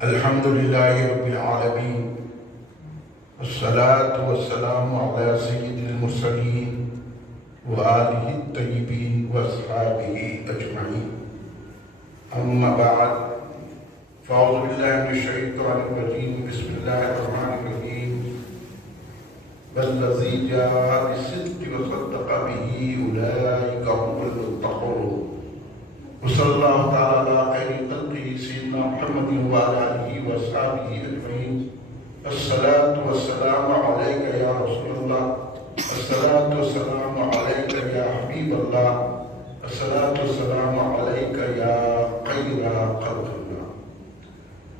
الحمد لله رب العالمين والصلاة والسلام على سيد المرسلين وآله الطيبين وأصحابه أجمعين. أما بعد، فأعوذ بالله من الشيطان الرجيم. بسم الله الرحمن الرحيم. والذي جاء بالصدق وصدق به أولئك هم المتقون. وصلى الله تعالى على خير خلقه سيدنا محمد وعلى آله وأصحابه أجمعين. الصلاة والسلام عليك يا رسول الله. الصلاة والسلام عليك يا حبيب الله. الصلاة والسلام عليك يا خير خلق الله.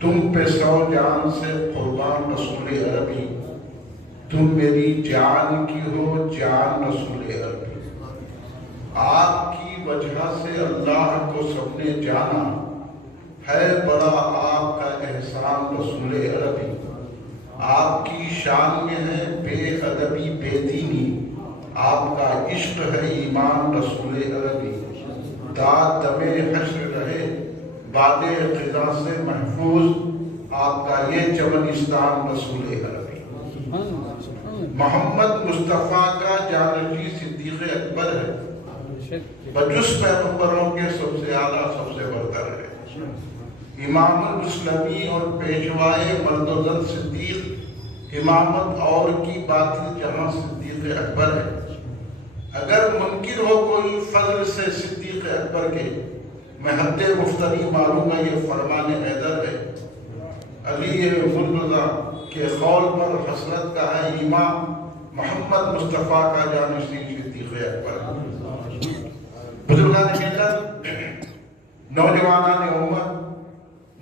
تم پہ 100 جان سے قربان رسول عربی، تم میری جان کی ہو جان رسول عربی. آپ کی وجہ سے اللہ کو سب نے جانا، ہے بڑا آپ کا احسان رسول عربی. آپ کی شان میں ہے بے ادبی بے دینی، آپ کا عشق ہے ایمان رسول عربی. داد دم حشر رہے باد قضا سے محفوظ، آپ کا یہ چمنستان رسول عربی. محمد مصطفیٰ کا جانشی صدیق اکبر ہے، بجز پیغمبروں کے سب سے اعلیٰ سب سے برتر ہے. امام المسلمین اور پیشوائے مرد و زن صدیق، امامت اور کی باطل جہاں صدیق اکبر ہے. اگر منکر ہو کوئی فضل سے صدیق اکبر کے، میں حد مفتری مانوں گا یہ فرمان حیدر ہے. علی مرتضیٰ کے قول پر حسرت کا ہے امام، محمد مصطفیٰ کا جانشین صدیق اکبر. بزرگان ملت، نوجوانان امت،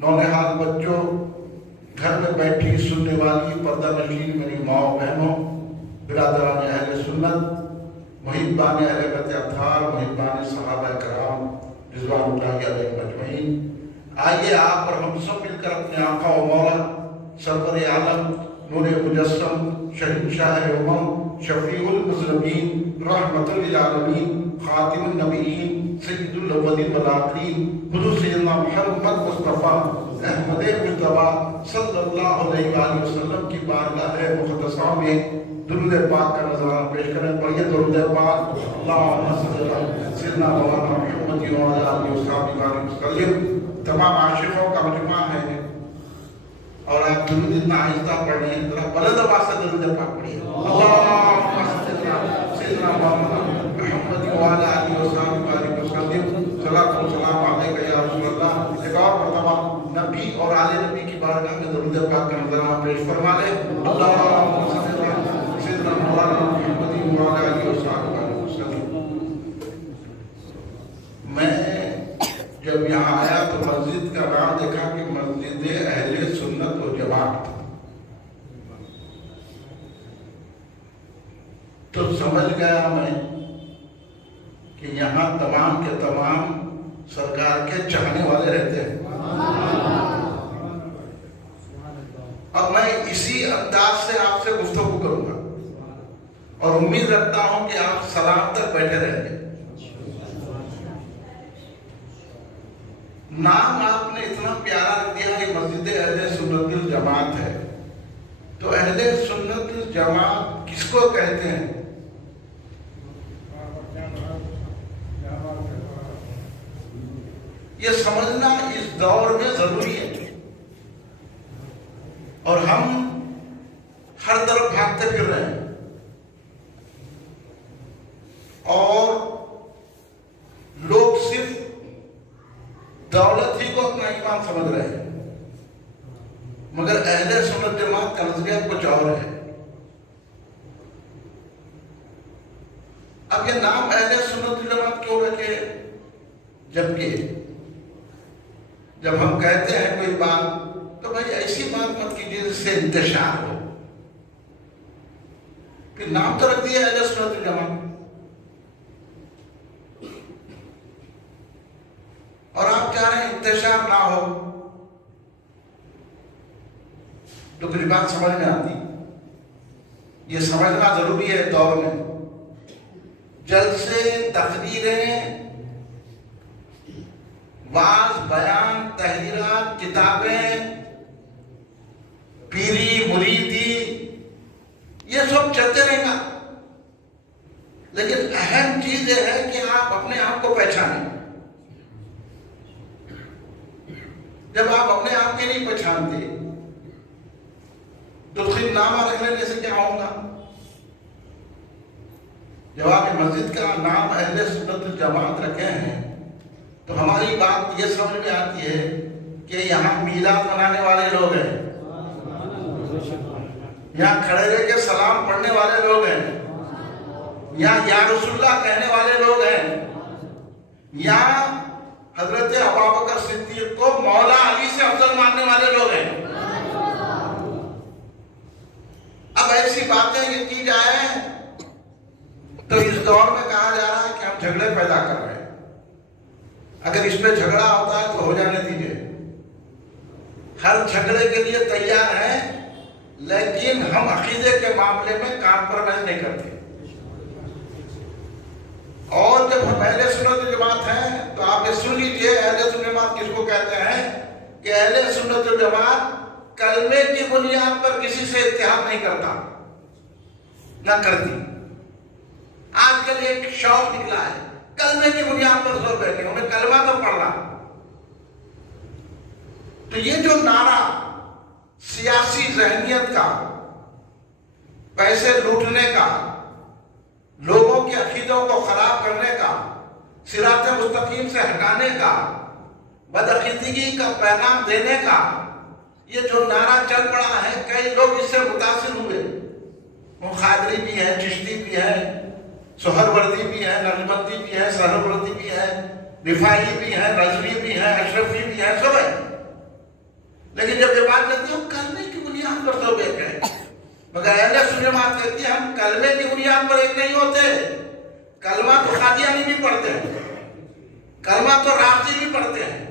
نونہال بچوں، گھر میں بیٹھی سننے والی پردہ نشین میری ماں بہنوں، برادران اہل سنت، محبان اہل بیت اطہار، محبان صحابہ کرام رضوان اللہ علیہم اجمعین. آئیے آپ اور ہم سب مل کر اپنے آقا و مولا سرور عالم نور مجسم شہنشاہ امم شفیع المذنبین رحمت للعالمین خاتم النبیین سید الاولین والآخرین حضور سیدنا محمد مصطفیٰ احمد مصطفیٰ صلی اللہ علیہ وآلہ وسلم کی بارگاہ مقدسہ میں درود پاک کا نظرانہ پیش کریں. پڑھیے درود پاک. اللہم صلی اللہ سیدنا مولانا محمد وعلی آلہ وصحبہ وسلم. تمام عاشقوں کا مجمع ہے اور آپ درود اتنا آہستہ پڑھ رہے ہیں، ذرا بلند آواز سے درود پاک پڑھیے. اللہم صلی اللہ سیدنا مولانا محمد وعلی آلہ وصحبہ وسلم. صلاۃ و سلام علیک یا رسول اللہ. ایک اور مرتبہ نبی اور آل نبی کی بارگاہ میں درود پاک کا نظرانہ پیش فرما لیں. اللہم صلی اللہ سیدنا مولانا محمد وعلی آلہ وصحبہ وسلم. میں جب یہاں آیا تو مسجد کا نام دیکھا کہ مسجد اہل سنت و جماعت، تو سمجھ گیا میں کہ یہاں تمام کے تمام سرکار کے چاہنے والے رہتے ہیں. اب میں اسی انداز سے آپ سے گفتگو کروں گا اور امید رکھتا ہوں کہ آپ سلام تک بیٹھے رہیں گے. نام آپ نے اتنا پیارا رکھ دیا کہ مسجد اہل سنت الجماعت ہے، تو اہل سنت الجماعت کس کو کہتے ہیں؟ یہ سمجھنا اس دور میں ضروری ہے. اور ہم ہر طرف بھاگتے پھر رہے ہیں اور لوگ صرف دولت ہی کو اپنا ایمان سمجھ رہے ہیں، مگر اہل سنت جماعت کا نظریہ کچھ اور ہے. اب یہ نام اہل سنت جماعت کیوں رکھے؟ جبکہ جب ہم کہتے ہیں کوئی بات تو بھائی ایسی بات مت کیجیے جس سے انتشار ہو. پھر نام تو رکھ دیا اہل سنت جماعت اور آپ چاہ رہے ہیں انتشار نہ ہو، تو پھر بات سمجھ میں آتی. یہ سمجھنا ضروری ہے دور میں. جلسے، تقریریں، واز، بیان، تحریرات، کتابیں پیری مریدی یہ سب چلتے رہیں گا، لیکن اہم چیز یہ ہے کہ آپ اپنے آپ کو پہچانیں۔ جب آپ اپنے آپ کے نہیں پہچانتے تو خود نامہ رکھ لینے سے کیا ہوگا؟ جب آپ مسجد کا نام اہل سنت الجماعت رکھے ہیں تو ہماری بات یہ سمجھ میں آتی ہے کہ یہاں میلاد منانے والے لوگ ہیں، یہاں کھڑے رہ کے سلام پڑھنے والے لوگ ہیں، یہاں یا رسول اللہ کہنے والے لوگ ہیں، یہاں حضرت ابوبکر صدیق کو مولا علی سے افضل ماننے والے لوگ ہیں۔ اب ایسی باتیں یہ کی جائیں تو اس دور میں کہا جا رہا ہے کہ ہم جھگڑے پیدا کر رہے ہیں۔ اگر اس پہ جھگڑا ہوتا ہے تو ہو جانے دیجیے، ہر جھگڑے کے لیے تیار ہیں، لیکن ہم عقیدے کے معاملے میں کمپرومائز نہیں کرتے۔ اور جب ہم اہل سنت جماعت ہیں تو آپ یہ سن لیجیے، اہل سنت جماعت کس کو کہتے ہیں کہ اہل سنت جماعت کلمے کی بنیاد پر کسی سے اتحاد نہیں کرتا، نہ کرتی۔ آج کل ایک شوق نکلا ہے کلمے کی بنیاد پر زور بیٹھے، انہیں کلمہ تو پڑھنا۔ تو یہ جو نعرہ سیاسی ذہنیت کا، پیسے لوٹنے کا، لوگوں کے عقیدوں کو خراب کرنے کا، صراط مستقیم سے ہٹانے کا، بدعقیدگی کا پیغام دینے کا یہ جو نعرہ چل پڑا ہے، کئی لوگ اس سے متاثر ہوئے۔ وہ قادری بھی ہیں، چشتی بھی ہیں، سہروردی بھی ہیں، نقشبندی بھی ہیں، سہروردی بھی ہیں، رفاعی بھی ہیں، رضوی بھی ہیں، اشرفی بھی ہیں، سب ہیں۔ لیکن جب یہ بات کرتی ہے کلمے کی بنیاد پر سب ایک ہیں، مگر اہل سنت جماعت کہتی ہے ہم کلمے کی بنیاد پر ایک نہیں ہوتے۔ کلمہ تو قادیانی بھی پڑھتے ہیں، کلمہ تو رافضی بھی پڑھتے ہیں،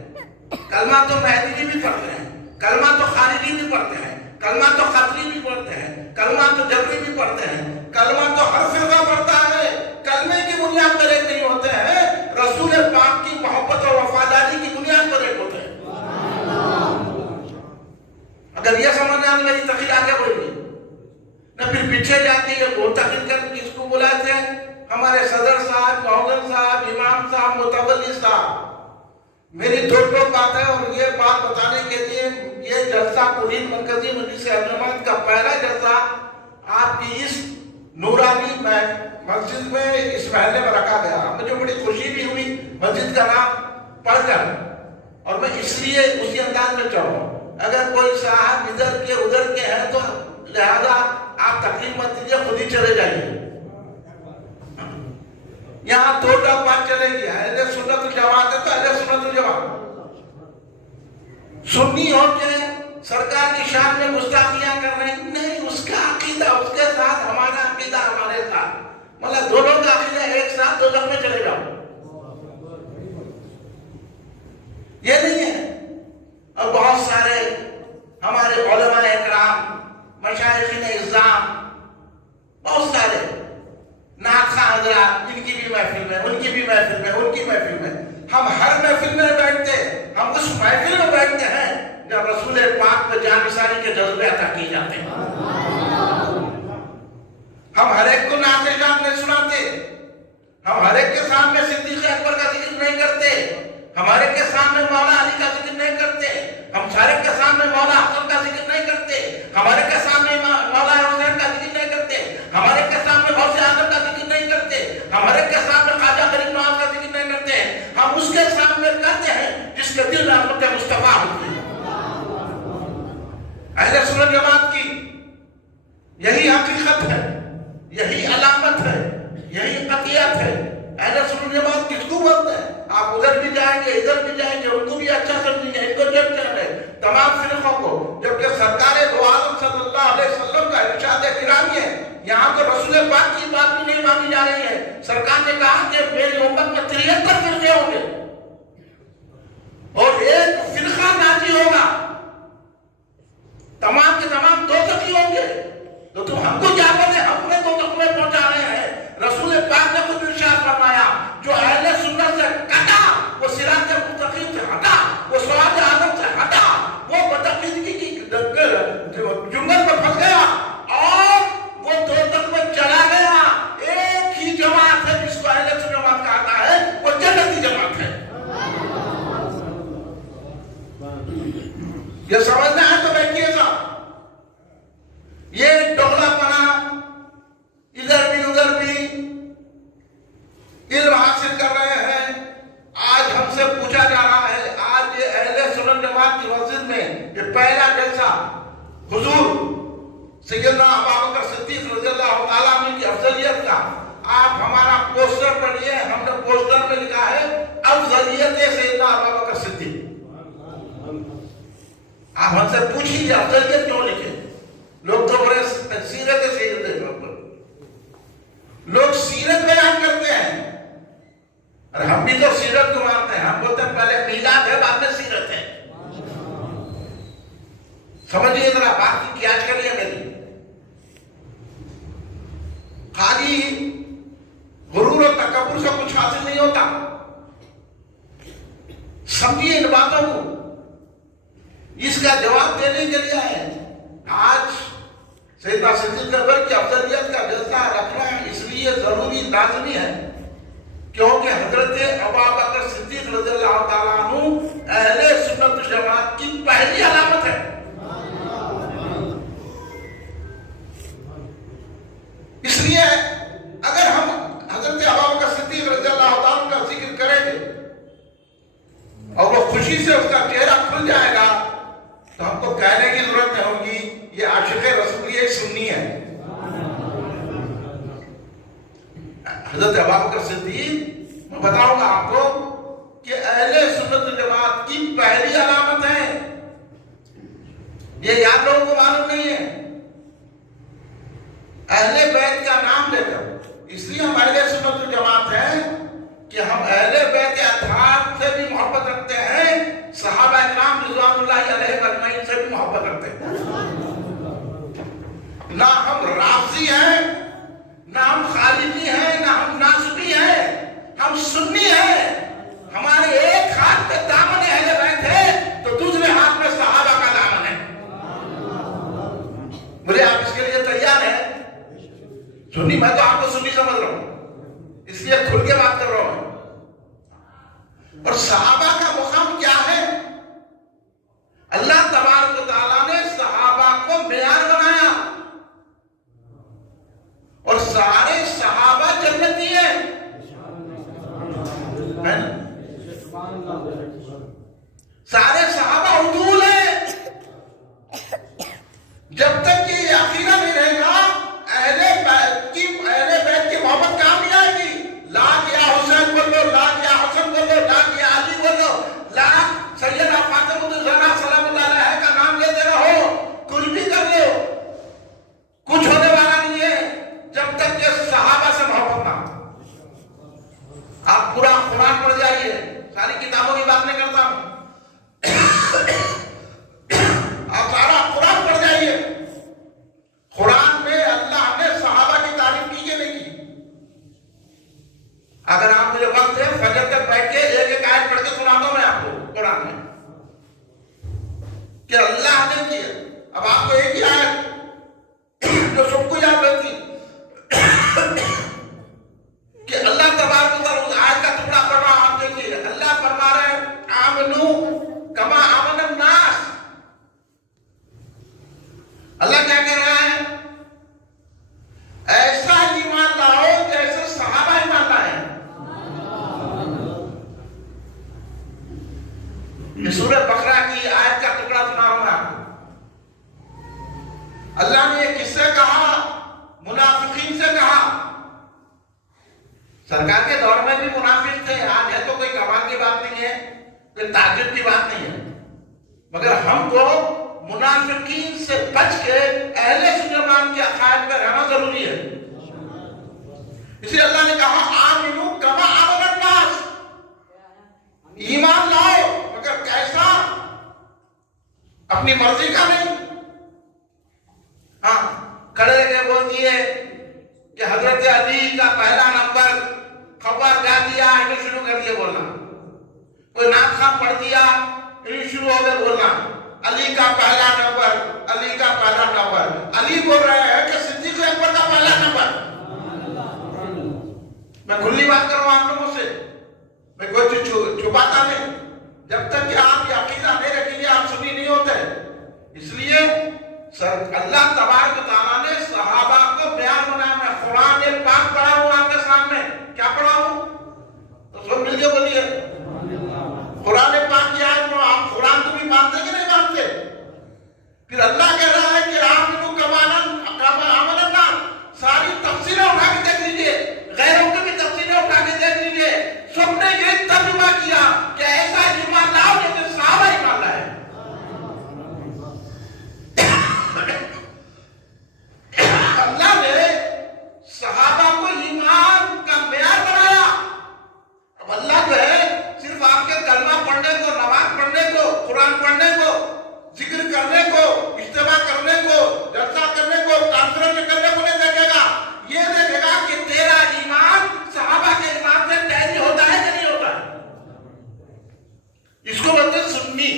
کلمہ تو مہدوی بھی پڑھتے ہیں، کلمہ تو خارجی بھی پڑھتے ہیں، کلمہ تو خطری بھی پڑھتے ہیں، کلمہ تو جبری بھی پڑھتے ہیں، کلمہ تو ہر فرقہ پڑھتا ہے۔ کلمے کی بنیاد پر ایک نہیں ہوتے ہیں، رسول پاک کی محبت اور وفاداری کی بنیاد پر ایک ہوتے ہیں۔ اگر یہ سمجھنا ہے میری تقریر آگے بڑھے گی نہ، پھر پیچھے جاتی ہے وہ تقریر کر کس کو بلاتے ہیں؟ ہمارے صدر صاحب، محمد صاحب، امام صاحب، متولی صاحب۔ میری دو بات ہے اور یہ بات بتانے کے لیے یہ جلسہ پوری مرکزی مجلس اہل جماعت کا پہلا جلسہ آپ کی اس نورانی مسجد میں اس محلے میں رکھا گیا۔ مجھے بڑی خوشی بھی ہوئی مسجد کا نام پڑھ کر، اور میں اس لیے اسی انداز میں چاہوں اگر کوئی صاحب ادھر کے ادھر کے ہیں تو لہذا آپ تقریر مت دیجیے، خود ہی چلے جائیے۔ یہاں دو بات چلے گی، اہل سنت الجماعت ہے تو اہل سنت الجماعت۔ سنی ہو کے سرکار کی شان میں گستاخیاں کر رہے ہیں، نہیں، اس کا عقیدہ اس کے ساتھ، ہمارا عقیدہ ہمارے ساتھ، مطلب دونوں کا عقیدہ ایک ساتھ دوزخ میں چلے جاؤ، یہ نہیں ہے۔ اور بہت سارے ہمارے علماء اکرام، مشائخین اعظام، بہت سارے نعت خواہ حضرات، ان کی بھی محفل میں، ان کی بھی محفل میں، ان کی محفل میں، ہم ہر محفل میں بیٹھتے، ہم اس محفل میں بیٹھتے ہیں جب رسول پاک پہ جان نثاری کے جذبے عطا کیے جاتے ہیں۔ ہم ہر ایک کو نعت شان نہیں سناتے، ہم ہر ایک کے سامنے صدیق اکبر کا ذکر نہیں کرتے، ہمارے کے سامنے مولا علی کا ذکر نہیں کرتے، ہم سارے کے سامنے مولا حسن کا ذکر نہیں کرتے، ہمارے کے سامنے مولا حسین کا ذکر نہیں کرتے، ہمارے کے سامنے غوث اعظم کا ذکر نہیں کرتے، ہمارے کے سامنے خواجہ غریب نواز کا ذکر نہیں کرتے، ہم اس کے سامنے کرتے ہیں جس کے دل رحمت مصطفیٰ ہوتی ہے۔ اہل سنت جماعت کی یہی حقیقت ہے، یہی علامت ہے، یہی قطعیت ہے۔ اہل سنت جماعت کس کو بولتے ہیں؟ آپ ادھر بھی جائیں گے، ادھر بھی جائیں گے، ان کو بھی اچھا سمجھیں گے، ان کو جب جانے تمام فرقوں کو، جبکہ سرکار دو عالم صلی اللہ علیہ وسلم کا ارشاد گرامی ہے، یہاں تو رسول پاک کی بات بھی نہیں مانی جا رہی ہے۔ سرکار نے کہا کہ میری امت میں 73 فرقے ہوں گے اور ایک فرقہ ناجی ہوگا، تمام کے تمام دوزخی ہوں گے۔ تو تم ہم کو کیا کریں؟ ہم نے دوزخ میں پہنچا رہے ہیں۔ رسول پاک نے خود ارشاد فرمایا جو اہل سنت سے کٹا، وہ صراط مستقیم سے ہٹا، وہ صراط اعظم سے ہٹا، وہ بدعقیدگی کی جنگل میں پھنس گیا اور وہ دوزخ میں چلا گیا. ایک ہی جماعت ہے جس کو اہل سنت جماعت کہتا ہے, وہ جنتی جماعت ہے. یہ سمجھنا ہے تو بیٹھیے صاحب. یہ ڈولا پنا ادھر بھی ادھر بھی علم حاصل کر رہے ہیں. آج ہم سے پوچھا جا رہا ہے, آج یہ اہل سنت جماعت کی مسجد میں یہ پہلا جلسہ حضور سیدنا ابوبکر صدیق رضی اللہ تعالیٰ عنہ کی افضلیت کا, آپ ہمارا پوسٹر پڑھیے. ہم نے پوسٹر میں لکھا ہے افضلیت سیدنا ابوبکر صدیق. آپ ہم سے پوچھیے افضلیت کیوں لکھے. لوگ تو بڑے سیرت لوگ سیرت بیان کرتے ہیں, اور ہم بھی تو سیرت کو مانتے ہیں. ہم بولتے ہیں پہلے میلاد ہے بعد میں سیرت ہے. سمجھیے ذرا بات کی کیاج کریے میری. خالی غرور اور تکبر سے کچھ حاصل نہیں ہوتا. سمجھیے ان باتوں کو. اس کا جواب دینے کے لیے ہے آج سیدنا صدیق اکبر کی افضلیت کا جلسہ رکھنا اس لیے ضروری لازمی ہے کیونکہ حضرت ابوبکر صدیق رضی اللہ تعالیٰ عنہ اہل سنت جماعت کی پہلی علامت ہے. اس لیے اگر ہم حضرت ابوبکر صدیق رضی اللہ تعالیٰ عنہ کا ذکر کریں گے اور وہ خوشی سے اس کا چہرہ کھل جائے گا تو ہم کو کہنے کی ضرورت نہیں ہوگی یہ عاشق رسولیہ سنی ہے. حضرت ابوبکر صدیق میں بتاؤں گا آپ کو کہ اہل سنت جماعت کی پہلی علامت ہے. یہ یاد لوگوں کو معلوم نہیں ہے. اہل بیت کا نام لے کر اس لیے ہم اہل سنت جماعت ہیں کہ ہم اہل بیت اطہار سے بھی محبت رکھتے ہیں, صحابہ کرام رضوان اللہ علیہ اجمعین سے بھی محبت رکھتے ہیں. نہ ہم رافضی ہیں, نہ ہم خالدی ہیں, نہ ہم ناصبی ہیں, ہم سنی ہیں. ہمارے ایک ہاتھ میں دامن اہل بیت ہے تو دوسرے ہاتھ میں صحابہ کا دامن ہے. بولے آپ اس کے لیے تیار ہیں؟ سنی, میں تو آپ کو سنی سمجھ رہا ہوں اس لیے کھل کے بات کر رہا ہوں. اور صحابہ کا مقام کیا ہے؟ اللہ تبارک و تعالیٰ نے صحابہ کو معیار بنایا اور سارے صحابہ جنتی ہیں. سارے صحابہ عدول ہیں. جب تک یہ عقیدہ نہیں رہے گا اہل بیت کی محبت کہاں بھی آئے گی. لاکھ یا حسین بولو, لاکھ یا حسن بولو, لاکھ یا علی بولو, لاکھ سیدنا فاطمہ الزہرا سلام اللہ علیہ کا نام لیتے رہو, کچھ بھی کر لو, کچھ ہونے والا نہیں ہے جب تک کہ صحابہ سے محبت نہ. آپ پورا قرآن پڑھ جائیے, ساری کتابوں کی بات نہیں کرتا ہوں, آپ سارا قرآن پڑھ جائیے. قرآن میں اللہ نے صحابہ کی تعریف کی کہ نہیں کی. اگر آپ مجھے وقت ہے فجر تک بیٹھ کے ایک ایک آیت پڑھ کے سنا دو میں آپ کو قرآن میں کہ اللہ نے کیا. اب آپ کو ایک ہی آیت جو سب کو یاد رہتی کہ اللہ تبارک و تعالیٰ اس آیت کا ٹکڑا پڑھ رہا. آپ دیکھیے اللہ فرما رہے ہیں آمنو کما آمن الناس. اللہ کیا کہہ رہا ہے؟ ایسا ایمان لاؤ جیسے صحابہ ایمان لائے. یہ سورہ بقرہ کی آیت کا ٹکڑا سنا رہا ہوں. اللہ نے کس سے کہا؟ منافقین سے کہا. سرکار کے دور میں بھی منافق تھے, آج ہے تو کوئی کمال کی بات نہیں ہے, کوئی تعجب کی بات نہیں ہے, مگر ہم کو منافقین سے بچ کے اہل سنت کے عقائد میں رہنا ضروری ہے. اس لیے اللہ نے کہا آمنو کما آمن الناس, ایمان لاؤ مگر کیسا؟ اپنی مرضی کا نہیں. ہاں کھڑے کے بول دیے کہ حضرت علی کا پہلا نمبر خبر گا دیا, انہیں شروع کر دیا بولنا. کوئی نعت خوان پڑھ دیا, انہیں شروع ہو گئے بولنا علی کا پہلا نمبر, علی کا پہلا نمبر. علی بول رہے ہیں کہ صدیق اکبر کا پہلا نمبر. میں کھلی بات کروں آپ لوگوں سے, میں کوئی چیز چھپاتا نہیں. جب تک کہ آپ یہ عقیدہ نہیں رکھیں گے آپ سنی نہیں ہوتے. اس لیے اللہ تبارک و تعالیٰ نے صحابہ کو بیان بنایا. میں قرآن پاک پڑھا ہوں آپ کے سامنے. کیا پڑھا ہوں تو سب مل کے بولیے قرآن پاک کی آیت میں. آپ قرآن کو بھی مانتے کہ نہیں مانتے؟ پھر اللہ کہہ رہا ہے کہ آمنوا کما آمن الناس. ساری تفسیریں اٹھا کے دیکھ لیجیے, غیروں کی بھی تفسیریں اٹھا کے دیکھ لیجیے, سب نے یہ ترجمہ کیا کہ ایسا ایمان لاؤ جیسے صحابہ ایمان لائے. اللہ نے صحابہ کو ایمان کا معیار بنایا. اب اللہ جو ہے صرف آپ کے کلمہ پڑھنے کو, نماز پڑھنے کو, قرآن پڑھنے کو, ذکر کرنے کو, اجتماع کرنے کو, جلسہ کرنے کو, کانفرنس کرنے کو نہیں دیکھے گا. یہ دیکھے گا کہ تیرا ایمان صحابہ کے ایمان سے ٹیلی ہوتا ہے کہ نہیں ہوتا ہے. اس کو بولتے ہیں سنی.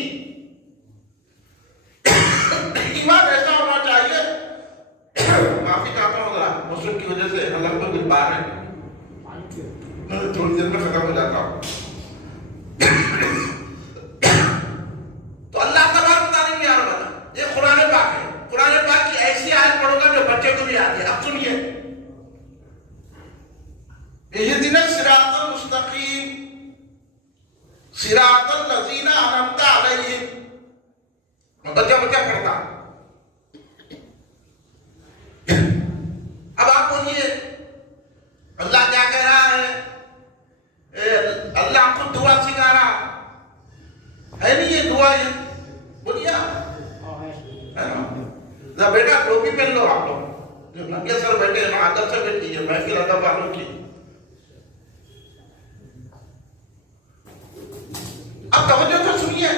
ایمان ایسا ہونا چاہیے. معافی چاہتا ہوں ذرا مسلم کی وجہ سے اللہ کو دل بار ہے, میں تھوڑی دیر میں ختم ہو جاتا ہوں. تو اللہ تبارک و تعالیٰ نے یار بنا, یہ قرآن پاک ہے. قرآن پاک کی ایسی آیت پڑھو گا جو بچے کو بھی آتی ہے. اب سنیے, اہدنا الصراط المستقیم صراط الذین انعمت علیہم. بچہ پڑھتا. اب آپ بولیے اللہ کیا کہہ رہا ہے؟ اللہ آپ کو دعا سکھا رہا ہے نہیں. یہ دعا ہے بولیے نا بیٹا ٹوپی پہن لو. آپ لوگ جو ننگے سر بیٹھے ہیں ادب سے بیٹھ لیجیے, محفل ادب والوں کی. اب توجہ سے سنیے,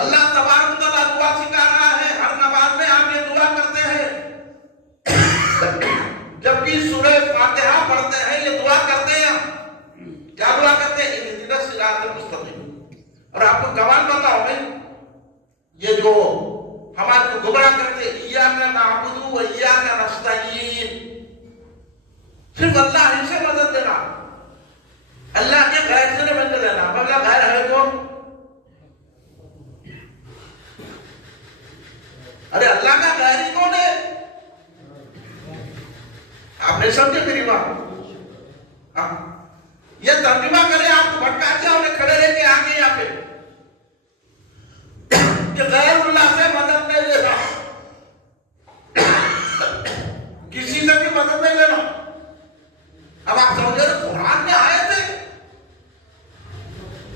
اللہ تبارک و تعالیٰ دعا سکھا رہا ہے. ہر نماز میں آپ یہ دعا کرتے ہیں, جب بھی سورہ فاتحہ پڑھتے ہیں یہ دعا کرتے ہیں. کیا دعا کرتے ہیں؟ اہدنا الصراط المستقیم. اور آپ کو کمال بتاؤ میں, یہ جو ہمارے کو گمراہ کرتے ہیں ایاک نعبد و ایاک نستعین, صرف اللہ ہی سے مدد دینا, اللہ کے غیر سے نہیں مدد لینا. مگر غیر ہے کون؟ ارے اللہ کا غیر ہی کون ہے؟ آپ نے سمجھے میری بات؟ یہ ترجمہ کرے آپ کو بھٹکا دیا, انہیں کھڑے رہ کے آگے یہاں پہ کہ غیر اللہ سے مدد نہیں لینا, کسی سے بھی مدد نہیں لینا. اب آپ سمجھے قرآن میں آئے تھے.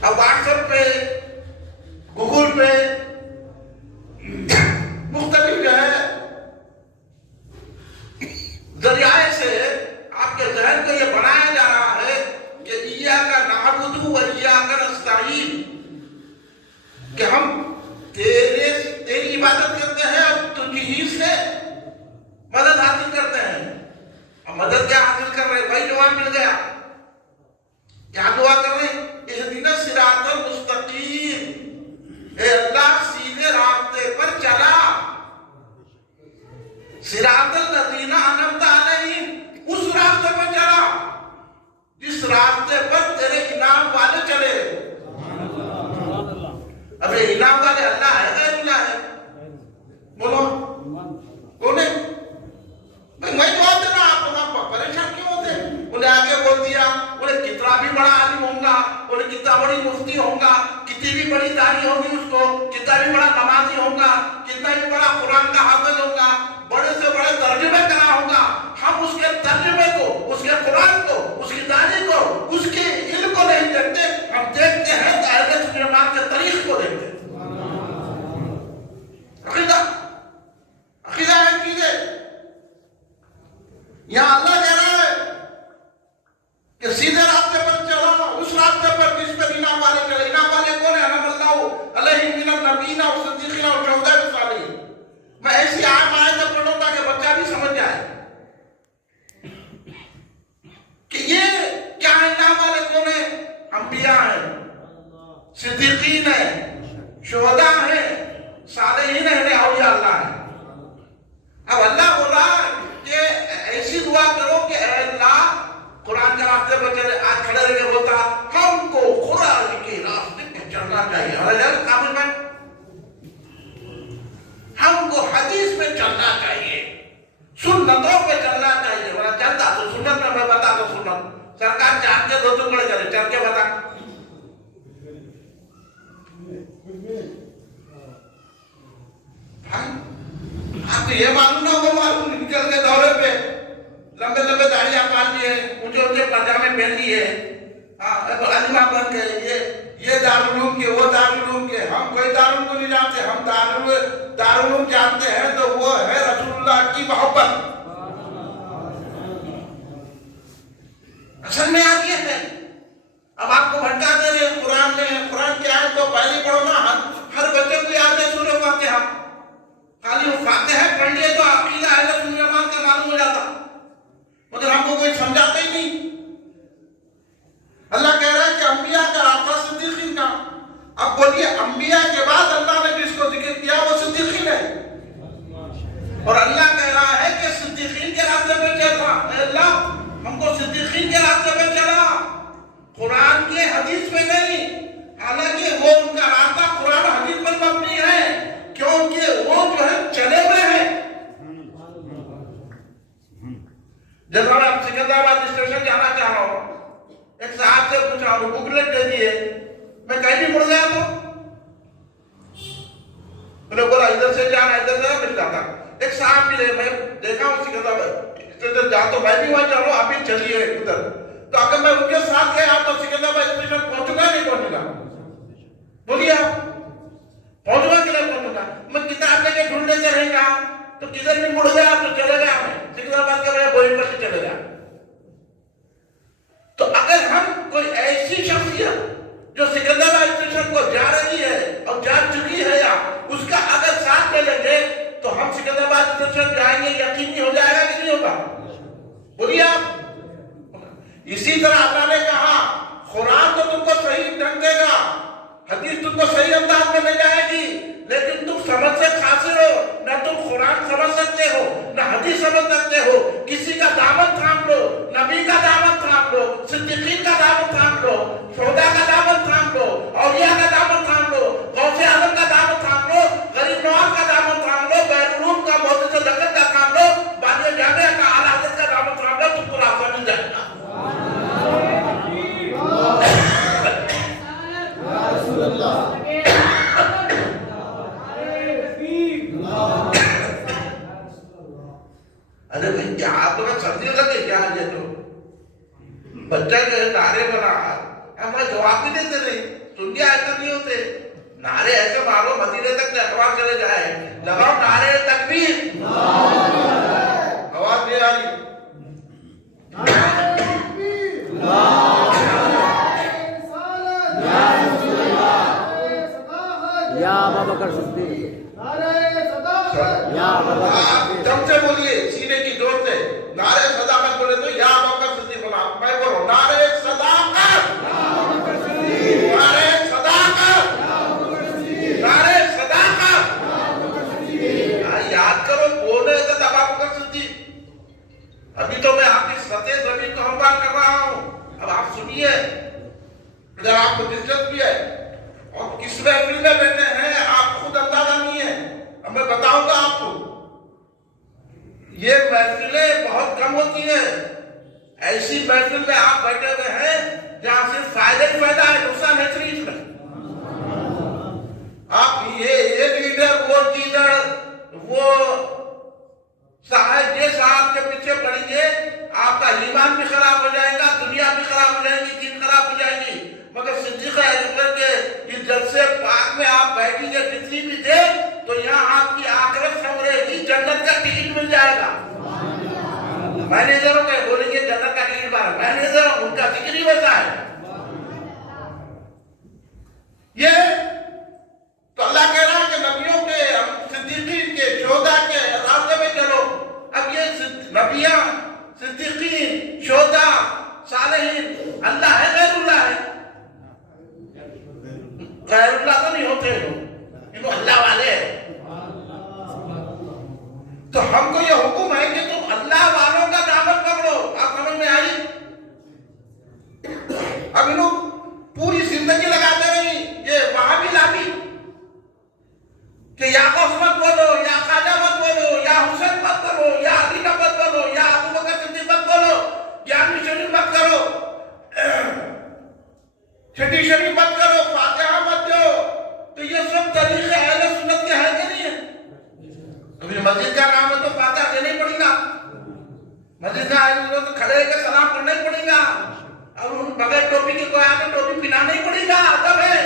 اب واٹس ایپ پہ, گوگل پہ, مختلف جو ہے ذریعے سے آپ کے ذہن کو یہ بنایا جا رہا ہے کہ ایاک نعبد و ایاک نستعین, کہ ہم تیری عبادت کرتے ہیں اور تجھ ہی سے مدد حاصل کرتے ہیں. اور مدد کیا حاصل کر رہے ہیں؟ بھائی جواب مل گیا. کیا دعا کر رہے ہیں؟ اہدنا الصراط المستقیم. اے اللہ سیدھے راستے پر چلا. صراط الذین انعمت علیہم, اس راستے پر چلا جس راستے پر تیرے انعام والے چلے. اب یہ انعام والے اللہ ہے غیر اللہ ہے؟ بولو کون ہے؟ میں جواب دینا. آپ پریشان کیوں ہوتے ہیں؟ انہیں آگے بول دیا, انہیں کتنا بھی بڑا عالم ہوں گا, انہیں کتنا بڑی مفتی ہوں گا, کتنی بھی بڑی داڑھی ہوگی اس کو, کتنا بھی بڑا نمازی ہوگا, کتنا بھی بڑا قرآن کا حافظ ہوگا, بڑے سے بڑے ترجمے کرا ہوگا, ہم اس کے ترجمے کو, اس کے قرآن کو, اس کی داڑھی کو, اس کے علم کو نہیں دیکھتے. ہم دیکھتے ہیں اہل سنت کے طریق کو دیکھتے ہیں. عقیدہ ہے چیزیں. یہاں اللہ کہہ رہا ہے کہ سیدھے راستے پر چلا, اس راستے پر جس پر انعام والے چلے. انعام والے کون ہے؟ انعم اللہ علیہم من النبیین والصدیقین والشہداء والصالحین. میں ایسی آیت پڑھوں تاکہ بچہ بھی سمجھ جائے کہ یہ کیا انعام والے کون ہیں. انبیاء ہیں, صدیقین ہیں, شہداء ہیں, صالحین ہیں، اولیاء اللہ ہیں. اب اللہ بولا کہ ایسی دعا کرو کہ اے اللہ قرآن کے راستے پر چلے. آج کھڑے رہ کے بولتا ہم کو قرآن کے راستے پہ چلنا چاہیے. اور قابل میں ہم کو حدیث میں چلنا چاہیے، سنتوں پہ چلنا چاہیے. ورنہ چلتا تو سنت میں بتا دو سنت. سرکار چاند کے دو ٹکڑے کرے، چل کے بتا. آپ کو یہ معلوم نہ ہو معلوم چل کے دورے پہ لمبے لمبے داڑیاں کاٹ لیے، اونچے اونچے پاجامے پہن لیے، علماء بن گئے. یہ دارالعلوم کے، وہ دارالعلوم کے. ہم کوئی دارالعلوم کو نہیں جانتے، ہم دارالعلوم جانتے ہیں تو وہ ہے رسول اللہ کی محبت. اصل میں آپ یہ ہے. اب آپ کو بھٹکاتے رہے قرآن میں. قرآن کی آیت تو پہلی پڑھو نا، ہر بچے کو یاد ہے سورہ فاتحہ. خالی وہ فاتحہ پڑھ لیے تو عقیدہ اہل سنت جماعت کا معلوم ہو جاتا، مگر ہم کو کوئی سمجھاتا ہی نہیں. اللہ کہہ رہا ہے کہ انبیاء کا راستہ صدیقین کا. اب بولیے انبیاء کے بعد اللہ نے جس کو ذکر کیا وہ صدیقین ہے. اور اللہ کہہ رہا ہے کہ صدیقین کے راستے پہ چل رہا. اے اللہ ہم کو صدیقین کے راستے پہ چلا، قرآن کے حدیث میں نہیں. حالانکہ وہ ان کا راستہ قرآن حدیث پر مبنی ہے، کیونکہ وہ جو ہے چلے ہوئے ہیں. جب میں سکندرآباد اسٹیشن جانا چاہ رہا ہوں، ایک صاحب سے پوچھا بکلیٹ دے دیے، میں کہیں بھی مڑ گیا تو میں نے بولا ادھر سے جانا، ادھر سے مل جاتا. ایک صاحب ملے، میں دیکھا ہوں سکندرآباد اسٹیشن جا تو میں بھی وہاں چل رہا ہوں، آپ بھی چلیے ادھر. تو اگر میں ان کے ساتھ گیا تو سکندرآباد اسٹیشن پہنچوں گا نہیں پہنچوں گا؟ بولیے آپ پہنچوں گا کہ نہیں پہنچوں گا؟ میں کتاب لے کے ڈھونڈنے سے رہیں گا تو کدھر بھی مڑ گیا تو چلے گیا. میں سکندرآباد کے بجائے بوئن پر سے چلے گیا. تو اگر ہم کوئی ایسی شخصیت جو سکندرآباد اسٹیشن کو جا رہی ہے اور جا چکی ہے یا اس کا اگر ساتھ لے لیں گے تو ہم سکندرآباد اسٹیشن جائیں گے، یقینی ہو جائے گا کہ نہیں ہوگا؟ بولیے آپ. اسی طرح اللہ نے کہا قرآن تو تم کو صحیح ڈھنگ دے گا، حدیث تم کو صحیح انداز میں لے جائے گی، لیکن تم سمجھ سے قاصر ہو. نہ تم قرآن سمجھ سکتے ہو، نہ حدیث سمجھ سکتے ہو. کسی کا دعوت تھام لو، نبی کا دعوت تھام لو، صدیقین کا دعوت تھام لو، شہداء کا دعوت تھام لو، اولیاء کا دعوت تھام لو، غوث اعظم کا دعوت تھام لو، غریب نواز کا دعوت تھام لو، بیرون کا محدث لقب کا تھام لو، بانیہ جامعہ کا اعلیٰ حضرت کا دعوت تھام لو، تم کو راستہ مل جائے گا. ارے بھائی کیا آپ لوگ سمجھے لگے کیا یہ تو بچہ جو ہے نعرے بنا ہمارا جواب بھی دیتے نہیں. سنیے ایسا نہیں ہوتے نعرے ایسے مارو مدینے تک اخبار چلے جائے. لگاؤ نعرے تکبیر، آواز نہیں آ رہی. یا ابوبکر صدیق، یا ابوبکر صدیق. جب سے بولیے سینے کی جوڑ سے نعرے صداقت بولے تو یا ابوبکر صدیق بولا. میں بولوں نعرے صداقت، نعرے صداقت، نعرے صداقت. یاد کرو کون ہے حضرت ابوبکر صدیق. ابھی تو میں آپ کی سطح زمین کو ہموار کر رہا ہوں. اب آپ سنیے اگر آپ کو دلچسپی ہے اور کس محفل میں بیٹھے ہیں آپ خود اندازہ نہیں ہے. اب میں بتاؤں گا آپ کو. یہ محفلیں بہت کم ہوتی ہیں. ایسی محفل میں آپ بیٹھے ہوئے ہیں جہاں صرف فائدہ ہی فائدہ ہے، نقصان ہے صرف میں. آپ یہ لیڈر وہ لیڈر وہ صاحب یہ صاحب کے پیچھے پڑیں گے آپ کا ایمان بھی خراب ہو جائے گا، دنیا بھی خراب ہو جائے گی، دین خراب ہو جائے گی. مگر صدیق اکبر کے اس جلسے پاک میں آپ بیٹھیں گے کتنی بھی دیر تو یہاں آپ کی آخرت سنورے گی، جنت کا ٹکٹ مل جائے گا. مینیجروں کے بولیں گے جنت کا ٹکٹ مارا، مینیجر ان کا ذکر ہی ویسا ہے. یہ تو اللہ کہہ رہا ہے کہ نبیوں کے، صدیقین کے، شہداء کے راستے میں چلو. اب یہ نبیاں، صدیقین، شہداء، صالحین اللہ ہے غیر اللہ ہے؟ غیر اللہ تو نہیں ہوتے، انہوں اللہ والے ہیں. ہم کو یہ حکم ہے کہ تم اللہ والوں کا دعوت پکڑو. آپ سمجھ میں آئی؟ اب انہوں پوری زندگی لگاتے رہی یہ وہاں بھی لابی کہ یا غوث مت بولو، یا خواجہ مت بولو، یا حسین مت بولو، یا علی کا مت بولو، یا ابو بکر صدیق مت بولو، یا شریف مت کرو، چھٹی شریف مت کرو، فاتحہ مت دو. تو یہ سب طریقے اہل سنت کے ہے کہ نہیں ہے؟ کبھی مسجد کا نام ہے تو فاتحہ دینا ہی پڑے گا. مسجد کا اہل سنت تو کھڑے کے سلام پڑھنا ہی پڑے گا. اور بغیر ٹوپی کے کوئی آگے ٹوپی پہنانا ہی پڑے گا. ادب ہے.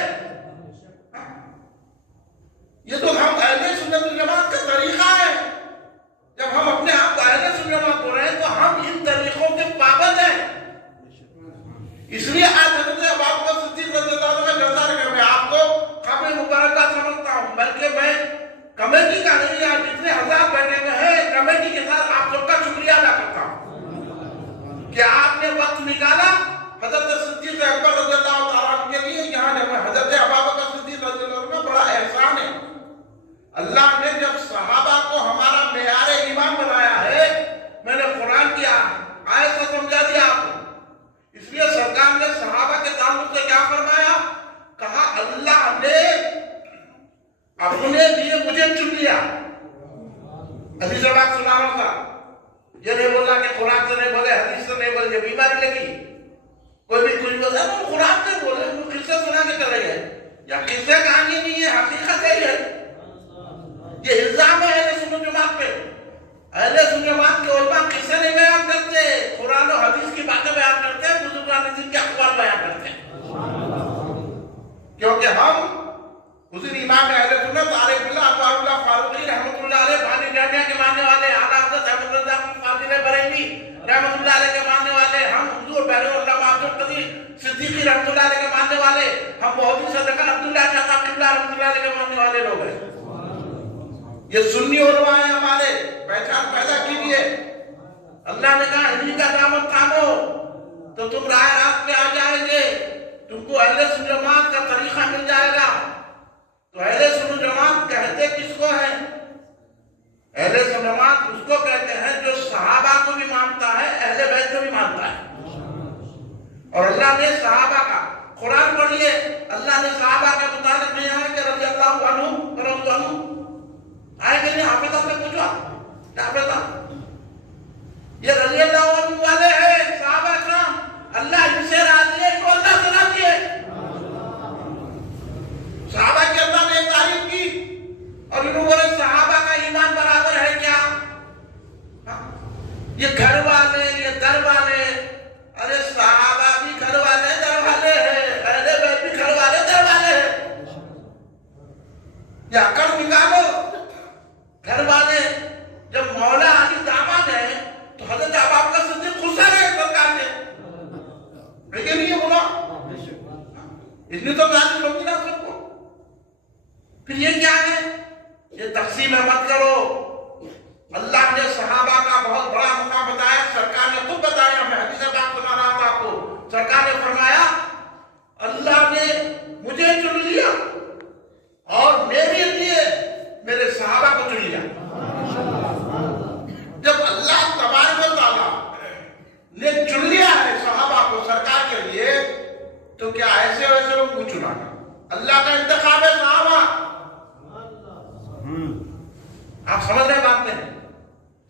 یہ تو ہم اہل سنت والجماعت کا طریقہ ہے. جب ہم اپنے آپ کو اہل سنت والجماعت بول رہے ہیں تو ہم ان طریقوں کے پابند ہیں. اس لیے آج حضرت ابوبکر صدیق رضی اللہ عنہ کا جلسہ رکھا. میں آپ کو قابل مبارکباد سمجھتا ہوں، بلکہ میں کمیٹی کا نہیں، آج جتنے حضرات بیٹھے ہوئے ہیں کمیٹی کے ساتھ آپ سب کا شکریہ ادا کرتا ہوں کہ آپ نے وقت نکالا حضرت صدیق اکبر رضی اللہ تعالیٰ عنہ کے لیے. یہاں جب حضرت ابوبکر صدیق رضی اللہ عنہ کا بڑا احسان ہے. اللہ نے جب صحابہ کو ہمارا معیار ایمان بنایا ہے، میں نے قرآن کی آیت کو سمجھا دیا آپ کو. اس لیے سرکار نے صحابہ کے تعلق سے کیا فرمایا؟ کہا اللہ نے اپنے لیے مجھے چن لیا. حدیث بات سنا رہا تھا. یہ نہیں بولا کہ قرآن سے نہیں بولے، حدیث سے نہیں بولے، بیماری لگی. کوئی بھی کچھ بولتا ہے وہ قرآن سے بولے، وہ قصے سنا کے چلے گئے. یا قصے کہانی نہیں ہے، حقیقت ہے. یہ الزام ہے اہل سنت جماعت پہ. اہل سنت جماعت کے علماء قصے نہیں بیان کرتے، قرآن و حدیث کی باتیں بیان کرتے ہیں، بزرگان دین کے اقوال بیان کرتے ہیں. کیونکہ ہم حضور امام اہل سنت عارف اللہ انوار اللہ فاروقی رحمۃ اللہ علیہ بانی جامعہ کے ماننے والے، اعلیٰ حضرت احمد رضا فاضل بریلوی رحمۃ اللہ علیہ کے ماننے والے، ہم حضور بحر اللہ عبد القدیر صدیقی رحمۃ اللہ علیہ کے ماننے والے، ہم بہت صدقہ عبداللہ شاہ قبلہ رحمۃ اللہ علیہ کے ماننے والے لوگ ہیں. یہ سنی علماء ہیں ہمارے، پہچان پیدا کیجیے. اللہ نے کہا انہی کا دامن تھامو تو تم راہ راست پہ آ جائیں گے، تم کو اہل سنت جماعت کا طریقہ مل جائے گا. تو اہل سنت جماعت کہتے کس کو ہے؟ اہل سنت جماعت اس کو کہتے ہیں جو صحابہ کو بھی مانتا ہے، اہل بیت کو بھی مانتا ہے. اور اللہ نے صحابہ کا قرآن پڑھیے، اللہ نے صحابہ کے متعلق نہیں ہے کہ رضی اللہ عنہ رضی عنہ آئے کہ نہیں. حافظہ سے پوچھا حافظہ یہ رضی اللہ عنہ والے ہیں صحابہ کرام، اللہ ان سے راضی ہے تو اللہ سے راضی ہے. صحابہ کی اللہ نے تعریف کی اور انہوں بولے صحابہ کا ایمان برابر ہے کیا؟ یہ گھر والے، یہ در والے. ارے صحابہ بھی گھر والے در والے ہیں، اہل بیت بھی گھر والے در والے ہیں. یہ عقل نکالو. گھر والے جب مولا علی داماد ہے تو حضرت ابوبکر صدیق غصہ رہے سرکار نے، لیکن نہیں بولا اس نے تو لازم ہوگی نا سب کو. پھر یہ کیا ہے؟ یہ تقسیم مت کرو. اللہ نے صحابہ کا بہت بڑا مقام بتایا، سرکار نے خود بتایا. میں حدیث پاک سنا رہا تھا آپ کو. سرکار نے فرمایا اللہ نے مجھے چن لیا اور میرے لیے میرے صحابہ کو چن لیا. جب اللہ تبارک و تعالیٰ نے چن لیا ہے صحابہ کو سرکار کے لیے تو کیا ایسے ویسے لوگ کو چنا؟ اللہ کا انتخاب ہے صحابہ. آپ سمجھ رہے بات نہیں؟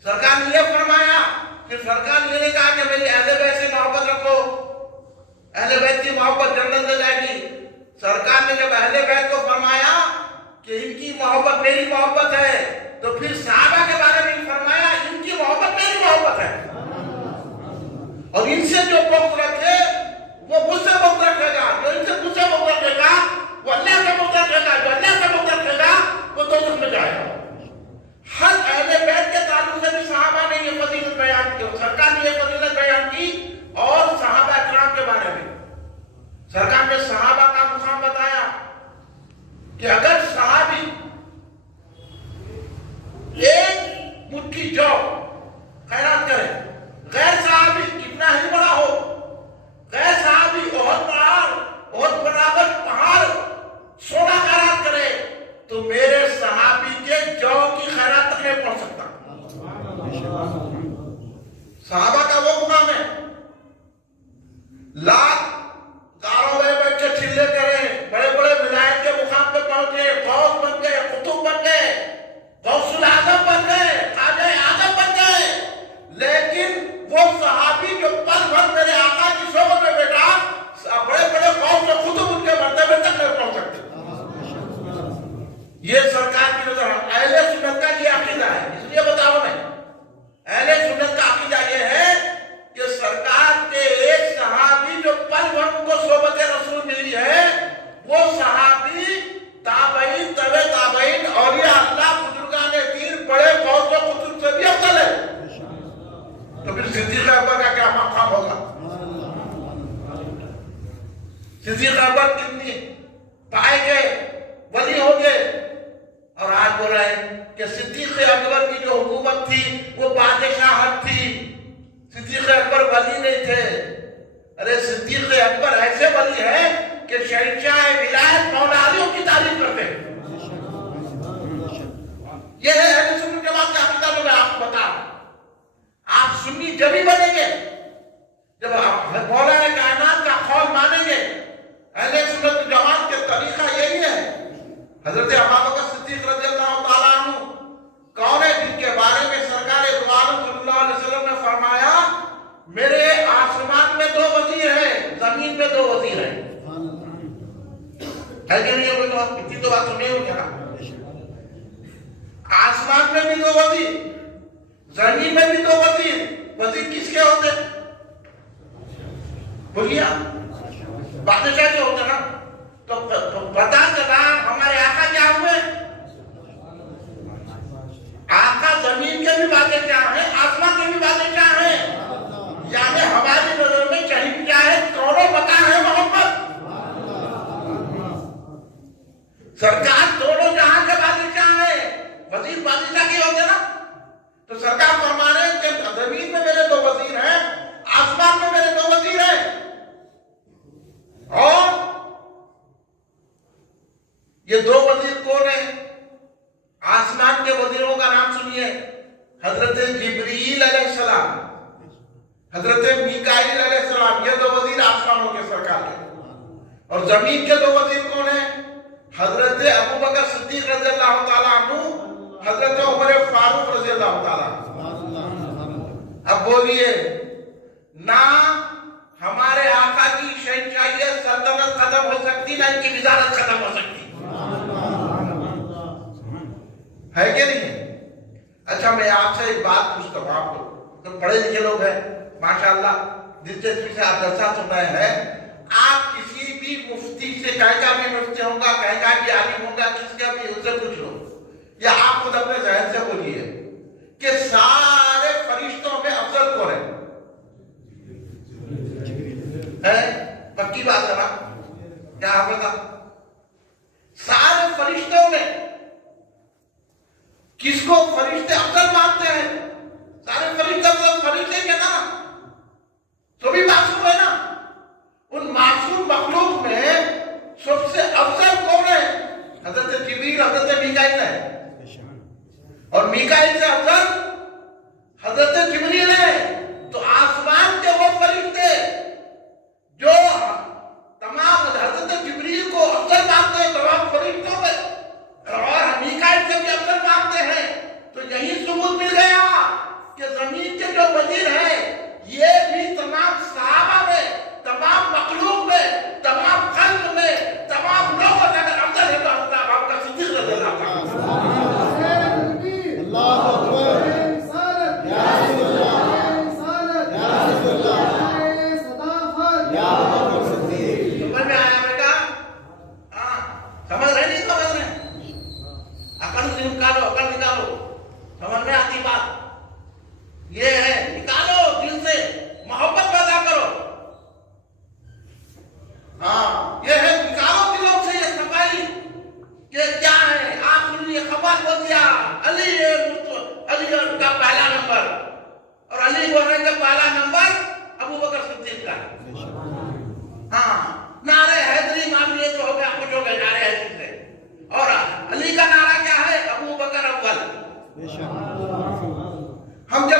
سرکار نے یہ فرمایا کہ سرکار نے یہ کہا کہ میری اہل بیت سے محبت رکھو، اہل بیت کی محبت جنت میں جائے گی. سرکار نے جب اہل بیت کو فرمایا کہ ان کی محبت میری محبت ہے تو پھر صحابہ کے بارے میں فرمایا ان کی محبت میری محبت ہے. اور ان سے جو بغض رکھے وہ مجھ سے بغض رکھے گا، جو ان سے مجھ سے بغض رکھے گا وہ اللہ سے بغض رکھے گا، جو اللہ سے بغض رکھے گا وہ دوزخ میں جائے گا. ہر اہل بیت کے تعلق سے بھی صحابہ نے یہ فضیلت بیان کی، سرکار نے یہ فضیلت بیان کی. اور صحابہ اکرام کے بارے میں سرکار نے صحابہ کا مقام بتایا کہ اگر صحابی ایک مٹھی جو خیرات کرے، غیر صحابی کتنا ہی بڑا ہو، غیر صحابی بہت برابر پہاڑ سونا خیرات کرے تو میرے صحابی کے جو کی خیرات تک نہیں پہنچ سکتا. صحابہ کا وہ مقام ہے، لاکھ کاروں میں بیٹھ کے چلے کرے، بڑے بڑے ولایت کے مقام پہ پہنچے، غوث بن گئے، قطب بن گئے، غوث العظم بن گئے، خواجہ اعظم بن گئے، لیکن وہ صحابی جو پل بھر میرے آقا کی صحبت میں بیٹھا، بڑے بڑے غوث و قطب ان کے مرتبے تک نہیں پہنچ سکتے۔ یہ سرکار کی نظر اہل سنت کا یہ عقیدہ ہے۔ اس لیے بتاؤ میں، اہل سنت کا عقیدہ یہ ہے کہ سرکار کے ایک صحابی جو پل بھر کو صحبت رسول ملی ہے، وہ صحابی تابعین، تبع تابعین، اولیاء اللہ، بزرگان دین، بڑے غوث و قطب سے بھی افضل ہے۔ تو پھر صدیق اکبر کا کیا مقام ہوگا؟ صدیق اکبر کتنی پائے گئے، ولی ہو گئے، اور آج بول رہے ہیں کہ صدیق اکبر کی جو حکومت تھی وہ بادشاہت تھی، صدیق اکبر ولی نہیں تھے۔ ارے صدیق اکبر ایسے ولی ہیں کہ شہنشاہ ولایت مولا علی کی تعریف کرتے ہیں۔ یہ ہے اہل سنت جماعت کا عقیدہ جو میں آپ کو بتا رہا ہوں۔ آپ سنی جبھی بنیں گے جب آپ مولا کائنات کا قول مانیں گے۔ اہل سنت جماعت کے طریقہ یہی ہے۔ حضرت ابوبکر صدیق رضی اللہ تعالیٰ عنہ کون ہے جن کے بارے میں سرکار دو عالم صلی اللہ علیہ وسلم نے فرمایا میرے آسمان میں 2 وزیر ہیں، زمین میں 2 وزیر ہیں؟ ہے کہ نہیں؟ ہوگی تو اتنی تو بات سنے ہوگی نا۔ آسمان میں بھی 2 وزیر، زمین میں بھی 2 وزیر۔ وزیر کس کے ہوتے؟ بولیے، بادشاہ کے ہوتے نا۔ تو پتا چلا ہمارے آقا کیا ہوئے؟ آقا زمین کے بھی بادشاہ ہیں، آسمان کے بھی بادشاہ ہیں، یعنی ہماری نظر میں کہیں کیا ہے؟ کروڑوں مکان ہے محمد۔ سرکار کروڑوں جہاں کے بادشاہ ہیں، وزیر بادشاہ کے ہوتے نا۔ تو سرکار فرما رہے ہیں کہ زمین میں میرے 2 وزیر ہیں، آسمان میں میرے 2 وزیر ہیں۔ اور یہ 2 وزیر کون ہیں؟ آسمان کے وزیروں کا نام سنیے، حضرت جبریل علیہ السلام، حضرت میکائیل علیہ السلام، یہ 2 وزیر آسمانوں کے سرکار ہیں۔ اور زمین کے 2 وزیر کون ہیں؟ حضرت ابوبکر صدیق رضی اللہ تعالیٰ عنہ، حضرت عمر فاروق رضی اللہ تعالیٰ عنہ۔ اب بولیے، نہ ہمارے آقا کی شہنشاہیت سلطنت ختم ہو سکتی، نہ ان کی وزارت ختم ہو سکتی، ہے کہ نہیں؟ اچھا میں آپ سے ایک بات پوچھتا ہوں، آپ لوگ تو پڑھے لکھے لوگ ہیں ماشاءاللہ، دلچسپی سے آپ جلسہ سن رہے ہیں۔ آپ کسی بھی مفتی سے، کہیں کا بھی مفتی ہوگا، کہیں کا بھی عالم ہوگا، کس کا بھی، اس سے پوچھ لو، یا آپ خود اپنے ذہن سے بولیے کہ سارے فرشتوں میں افضل کون ہے؟ پکی بات ہے نا؟ کیا آپ بتا؟ سارے فرشتوں میں کس کو فرشتے افضل مانتے ہیں؟ سارے فرشتے افضل فرشتے کے نا، تو بھی معصوم ہے نا۔ ان معصوم مخلوق میں سب سے افضل کون ہے؟ حضرت جبریل، حضرت میکائیل ہے، اور میکائیل سے افضل حضرت جبریل ہے۔ تو آسمان کے وہ فرشتے جو تمام حضرت جبریل کو افضل مانتے ہیں تمام فرشتوں میں، اور میکائیل سے بھی افضل مانتے ہیں، تو یہی ثبوت مل گیا کہ زمین کے جو وزیر ہیں یہ بھی تمام صحابہ میں، تمام مخلوق میں، تمام خلق میں، تمام لوگوں سے اگر افضل ہے تو اللہ آپ کا صدیق رضی اللہ تعالیٰ۔ اللہ اکبر، یا رسول اللہ، یا رسول اللہ، یا ابوبکر صدیق۔ سمجھ میں آیا بیٹا؟ ہاں، سمجھ رہے نہیں سمجھ رہے؟ عقل سے نکالو، عقل نکالو، سمجھ میں آتی بات یہ ہے، نکالو دل سے، محبت پیدا کرو۔ ہاں یہ ہے، نکالو دلوں سے یہ صفائی کہ کیا ہے۔ آپ سنیے، خبر ہو گیا علی کا پہلا نمبر، اور علی بول رہے کا پہلا نمبر ابوبکر صدیق کا۔ ہاں نعرہ حیدری مان لیے تو ہو گیا، کچھ ہو گئے نعرہ حیدری سے، اور علی کا نعرہ کیا ہے؟ ابوبکر اول۔ ہم جب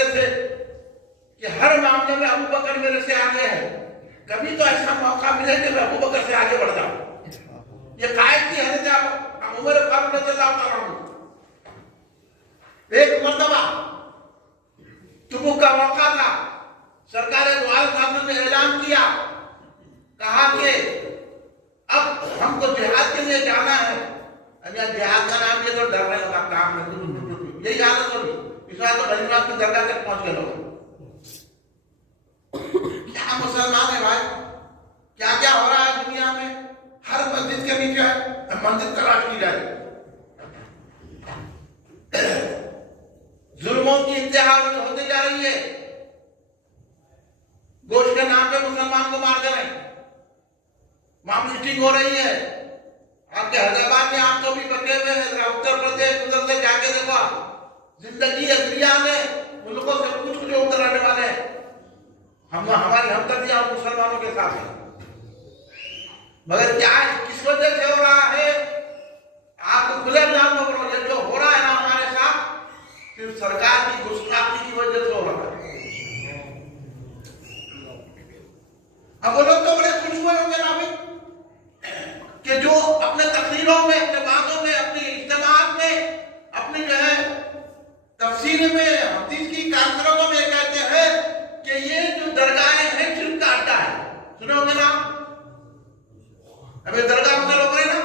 بولتے تھے کہ ہر معاملے میں ابو بکر میرے سے آگے ہے، کبھی تو ایسا موقع ملے کہ میں ابو بکر سے آگے بڑھ جاؤں. یہ قائد کی حضرت عمر فاروق رضی اللہ تعالیٰ عنہ. ایک مرتبہ تبوک کا موقع تھا، سرکار دو عالم خاتون نے اعلان کیا، کہا کہ اب ہم کو جہاد کے لیے جانا ہے. جہاد کا نام یہ تو ڈرنے لگا کام ہے، یہی حالت ہوگی. اس بار تو غنیمت کی درگاہ تک پہنچ گئے لوگ. کیا مسلمان ہے بھائی، کیا کیا ہو رہا ہے دنیا میں. ہر مسجد کے نیچے مسجد تلاش کی جائے. ظلموں کی انتہا ہوتی جا رہی ہے. گوشت کے نام پہ مسلمان کو مار دے رہے ہیں، معاملٹنگ ہو رہی ہے. آپ کے حیدرآباد میں آپ کو بھی پکڑے ہوئے ہیں، اتر پردیش ادھر سے جا کے دیکھو، زندگی ادریا میں ملکوں سے کچھ اتر آنے والے ہیں. ہماری ہمدردیاں مسلمانوں کے ساتھ ہیں، مگر کیا کس وجہ سے ہو رہا ہے؟ آپ کو کھلے نام میں یہ جو ہو رہا ہے نا ہمارے ساتھ، صرف سرکار کی گستاخی کی وجہ سے ہو رہا ہے. اب وہ لوگ تو بڑے خوش ہوئے ہوں گے نا بھائی کہ جو اپنے تقریروں میں، اپنے باتوں میں، اپنی اجتماعات میں، اپنی جو ہے تفسیر میں، حدیث کی کانفرنسوں میں کہتے ہیں کہ یہ جو درگاہیں ہیں شرک کا اڈا ہے. سنے ہوں گے نا، ابھی درگاہ میں لوگ رہے نا،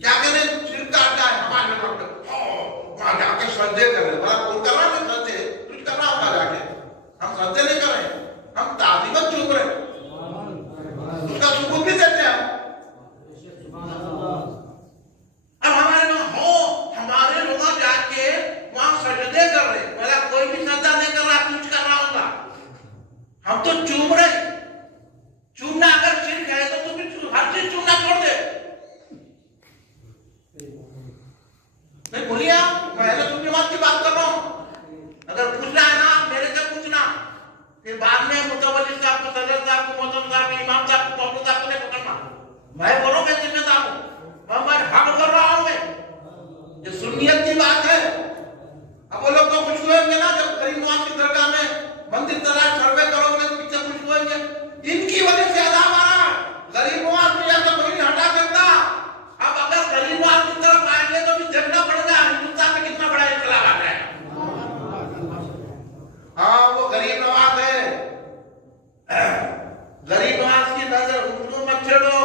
کیا کہتے ہیں شرک کا اڈا ہے. ہمارے لوگ وہاں جا کے سجدے کر رہے ہیں. بڑا کون کر رہا ہے سجدے؟ کچھ کر رہا ہوگا جا کے. ہم سجدے نہیں کر رہے، ہم تعظیمت چوک رہے ہیں، اس کا ثبوت بھی دیتے ہیں. اب ہمارے وہاں ہمارے لوگ جا کے وہاں سجدے کر رہے، میرا کوئی بھی سجدہ نہیں کر رہا، کچھ کر رہا ہوگا. ہم تو چوم رہے. چومنا اگر شرک ہے تو تم ہر چیز چومنا چھوڑ دے. میں بولیے میں تم کی بات کر رہا ہوں. اگر پوچھنا ہے نا میرے سے پوچھنا، پھر بعد میں متولی صاحب کو، صدر صاحب کو، محترم صاحب کو، امام صاحب کو، محمود صاحب کو نہیں پکڑنا. میں بولوں میں ذمہ دار ہوں، میں حق کر رہا ہوں. میں یہ سنیت کی بات ہے. اب وہ لوگ تو خوش ہوئیں گے نا جب کریم نواز کی درگاہ میں مندر تلاش سروے کرو گے تو پیچھے خوش ہوئیں گے. ان کی وجہ سے عذاب آ رہا ہے. غریب نواز کو یا تو کوئی نہیں ہٹا سکتا. اب اگر غریب نواز کی طرف آئیں گے تو بھی جھگڑا پڑ گا. ہندوستان میں کتنا بڑا انقلاب آ جائے. ہاں وہ غریب نواز ہے. غریب نواز کی نظر اردو مت چھیڑو.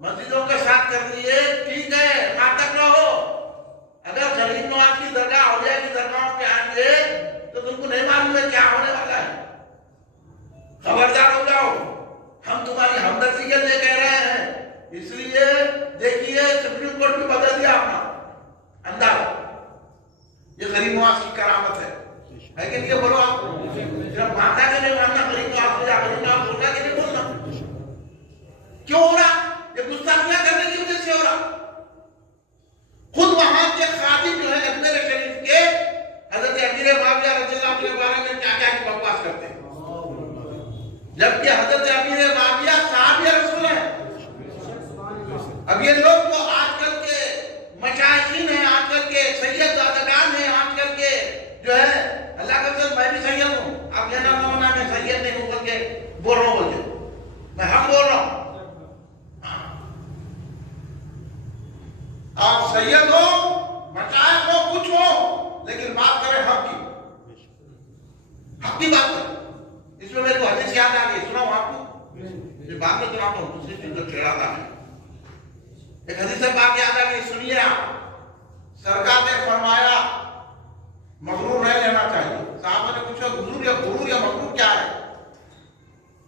مسجدوں کے ساتھ کر لیے ٹھیک ہے، ناٹک نہ ہو. اگر غریب نواز کی درگاہ، اولیاء کی درگاہوں پہ آئیں گے تو تم کو نہیں معلوم ہے کیا ہونے والا ہے. خبردار ہو جاؤ. ہم تمہاری ہمدردی کے لیے کہہ رہے ہیں. اس لیے دیکھیے سپریم کورٹ بھی بدل دیا اپنا انداز. یہ غریب نواز کی کرامت ہے کہ نہیں؟ بولو آپ جب ماننا کہ نہیں ماننا غریب نواز سے غریب نواز بولنا کہ نہیں بولنا. کیوں ہو رہا؟ یہ گستاخیاں کرنے کی وجہ سے ہو رہا. خود وہاں کے خادم جو ہے اجمیر شریف کے حضرت امیر معاویہ رضی اللہ عنہ کے بارے میں کیا کیا کی بکواس کرتے ہیں، جبکہ حضرت امیر معاویہ صحابی رسول ہیں. اب یہ لوگ تو آج کل کے مشائخین ہیں، آج کل کے سید دادگان ہیں، آج کل کے جو ہے اللہ کا قسم میں بھی سید ہوں. آپ یہ نہ ہونا میں سید نہیں ہوں کر کے بول رہا ہوں، بولتے میں ہم بول رہا ہوں. آپ سید ہو، مشائخ ہو، کچھ ہو، لیکن بات کریں حق کی. حق کی بات کریں. اس میں میرے کو حدیث یاد آ گئی، سناؤں آپ کو؟ یہ بات میں سناتا ہوں، دوسری چیز جو چھیڑا تھا. ایک حدیث پاک یاد آ گئی، سنیے آپ. سرکار نے فرمایا مغرور نہیں لینا چاہیے. صحابہ نے پوچھا حضور یا غرور یا مغرور کیا ہے؟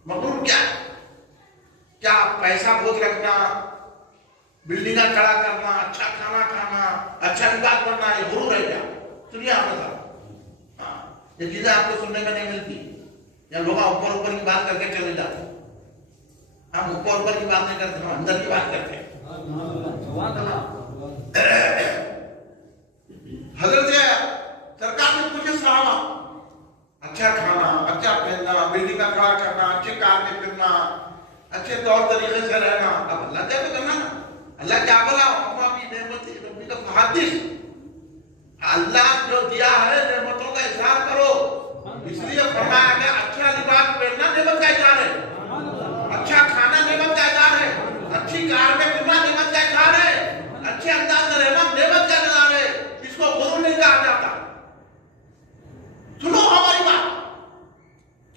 مغرور کیا ہے؟ کیا پیسہ بہت رکھنا، بلڈنگاں کھڑا کرنا، اچھا کھانا کھانا، اچھا لباس کرنا، یہ غرور ہے کیا؟ سنیے آپ نے صاحب، یہ چیزیں آپ کو سننے میں نہیں ملتی. یا لوگ اوپر کی بات کر کے چلے جاتے ہیں. ہم اوپر کی بات نہیں کرتے، ہم اندر کی بات کرتے ہیں. حضرت سرکار نے پوچھے صحابہ، اچھا کھانا، اچھا پہننا، بلڈنگ کا کھڑا کرنا، اچھے کار میں پھرنا، اچھے طور طریقے سے رہنا، اب اللہ کیا تو کرنا نا. اللہ کیا بولا؟ اما بھی نعمت ربی کا محدث. اللہ جو دیا ہے نعمتوں کا اظہار کرو.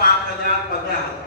5,000, 15,000।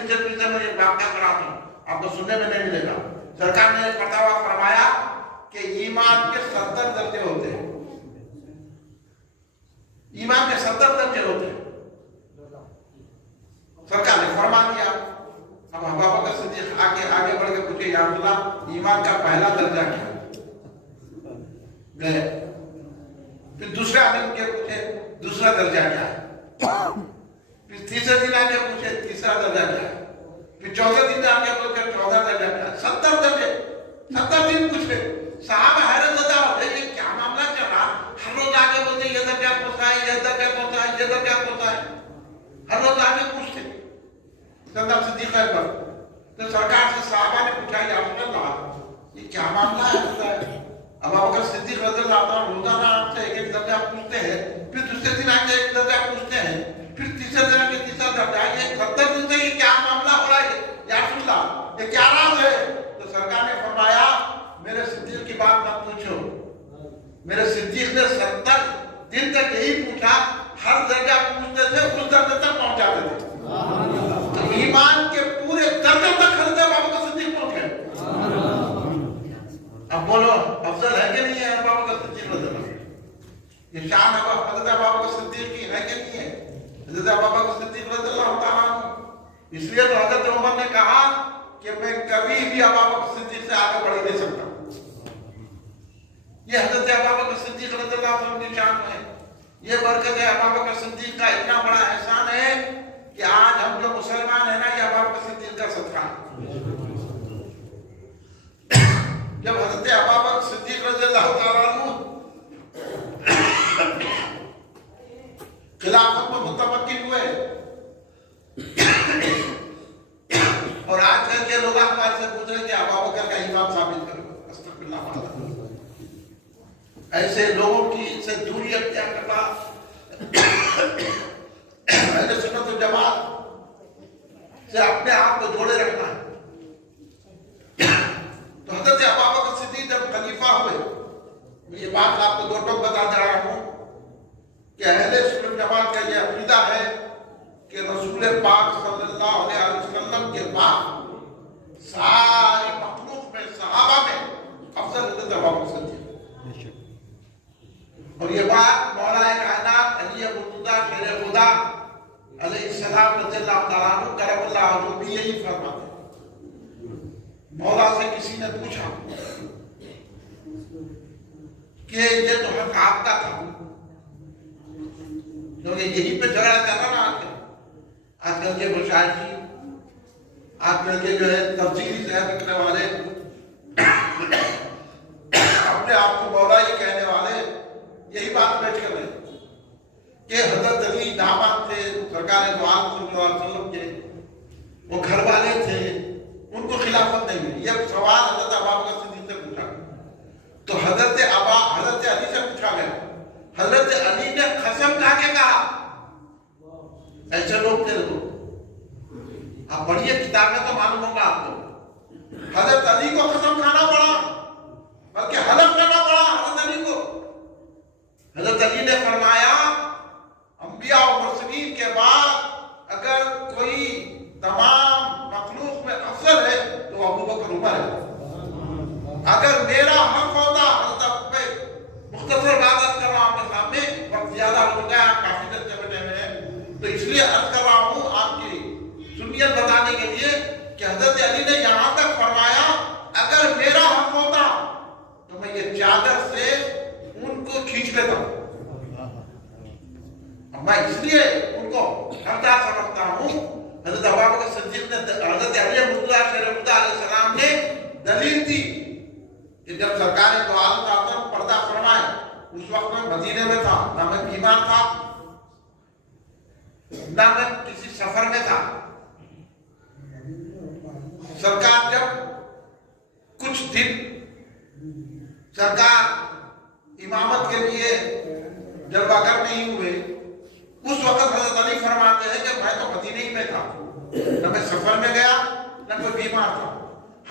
دلچسپی سے میں یہ واقعہ کراتا ہوں، آپ کو سننے میں نہیں ملے گا۔ سرکار نے ایک مرتبہ فرمایا کہ ایمان کے 70 درجے ہوتے ہیں، ایمان کے 70 درجے ہوتے ہیں، سرکار نے فرما دیا۔ اب ابو بکر صدیق آگے بڑھ کے پوچھے، یا رسول اللہ ایمان کا پہلا درجہ کیا ہے؟ گئے۔ پھر دوسرے آدمی کے پوچھے دوسرا درجہ کیا ہے؟ پھر تیسرے دن آگے پوچھے تیسرا درجہ کیا ہے؟ پھر چوتھے دن آگے پوچھے 14 درجہ کیا ہے؟ 70 درجے، 70 دن پوچھے۔ صحابہ حیرت زدہ ہوتے یہ کیا معاملہ چل رہا؟ ہر روز آگے بولتے یہ درجہ پوچھا ہے، یہ درجہ پوچھا ہے، یہ درجہ پوچھا ہے، ہر روز آگے پوچھتے۔ صدق صدیق اکبر تو سرکار سے صحابہ نے پوچھا، یا رسول اللہ یہ کیا معاملہ ہے؟ ابو بکر صدیق رضی اللہ عنہ روزانہ آپ سے ایک درجہ پوچھتے ہیں، پھر دوسرے دن آ کے ایک درجہ پوچھتے ہیں، پھر تیسرے دن آ کے تیسرا درجہ۔ یہ 70 دن سے یہ کیا معاملہ ہو رہا ہے یا رسول اللہ، یہ کیا راز ہے؟ تو سرکار نے فرمایا میرے صدیق کی بات مت پوچھو، میرے صدیق نے 70 دن تک یہی پوچھا، ہر درجہ پوچھتے تھے اس درجے تک پہنچاتے تھے۔ تو ایمان کے پورے درجے تک حضرت ابو بکر صدیق پہنچ گئے۔ اب بولو افضل ہے کہ نہیں ہے ابو بکر صدیق رضی اللہ؟ یہ شان حضرت ابو بکر صدیق کی ہے کہ نہیں ہے؟ حضرت ابو بکر صدیق رضی اللہ تعالیٰ عنہ، اس لیے تو حضرت عمر نے کہا کہ میں کبھی بھی ابو بکر صدیق سے آگے بڑھ نہیں سکتا۔ یہ حضرت ابو بکر صدیق رضی اللہ عنہ کی شان ہے، یہ برکت ہے۔ ابو بکر صدیق کا اتنا بڑا احسان ہے کہ آج ہم جو مسلمان ہیں نا، یہ ابو بکر صدیق کا صدقہ ہے۔ جب حضرت ابو بکر صدیق رضی اللہ تعالیٰ عنہ خلافت میں متمکن ہوئے اور آج کل کے لوگ آپ سے پوچھ رہے کہ ابو بکر کا ایمان ثابت کرو، استغفر اللہ تعالیٰ، ایسے لوگوں کی سے دوری اختیار کرنا، اہل سنت و جماعت سے اپنے آپ کو جوڑے رکھنا ہے۔ تو حضرت ابو بکر صدیق جب خلیفہ ہوئے، میں یہ بات آپ کو دو ٹوک بتا دے رہا ہوں کہ اہل سنت جماعت کا یہ عقیدہ ہے کہ رسول پاک صلی اللہ علیہ وسلم کے بعد ساری مخلوق میں، صحابہ میں افضل حضرت ابو بکر صدیق۔ اور یہ بات مولا کائنات علی مرتضیٰ شیر خدا علیہ السلام رضی اللہ تعالیٰ عنہ کرم اللہ وجہہ بھی یہی فرماتے ہیں۔ مولا سے کسی نے پوچھا کہ یہ تو حق آپ کا تھا، کیونکہ یہی پہ جھگڑا چل رہا نا آج کل کے مشاہدی، آج کل کے جو ہے تفصیلی ذہن رکھنے والے، اپنے آپ کو مولا یہ کہنے والے، یہی بات پیش کر رہے ہیں کہ حضرت علی داماد تھے سرکار دو عالم صلی اللہ علیہ وسلم کے، وہ گھر والے تھے، ان کو خلافت نہیں ملی۔ یہ سوال حضرت ابو بکر صدیق سے پوچھا تو حضرت علی سے پوچھا گیا، حضرت علی نے قسم کھا کے کہا، ایسے لوگ تھے لوگ، آپ پڑھیے کتاب میں تو معلوم ہوگا آپ کو، حضرت علی کو قسم کھانا پڑا، بلکہ حلف کرنا پڑا حضرت علی کو۔ حضرت علی نے فرمایا انبیاء و مرسلین کے بعد اگر کوئی تمام مخلوق میں افضل ہے تو ابو بکر عمر ہے۔ اگر میرا حق ہوتا، حضرت مختصر بات کر رہا ہوں آپ کے سامنے، وقت زیادہ ہو گیا، آپ کافی دیر سے بیٹھے ہوئے ہیں، تو اس لیے عرض کر رہا ہوں آپ کی سنیت بتانے کے لیے کہ حضرت علی نے یہاں تک فرمایا اگر میرا حق ہوتا تو میں یہ چادر سے ان کو کھینچ لیتا ہوں۔ میں اس لیے ان کو حقدار سمجھتا ہوں۔ حضرت ابو بکر صدیق نے، حضرت علی مرتضیٰ شیر خدا علیہ السلام نے دلیل دی کہ جب سرکار دو عالم کا پردہ فرمائے، اس وقت میں مدینے میں تھا، نہ میں بیمار تھا، نہ میں کسی سفر میں تھا۔ سرکار جب کچھ دن سرکار امامت کے لیے جلوہ گر نہیں ہوئے، اس وقت حضرت علی فرماتے ہیں کہ میں تو مدینے ہی میں تھا، نہ میں سفر میں گیا نہ کوئی بیمار تھا۔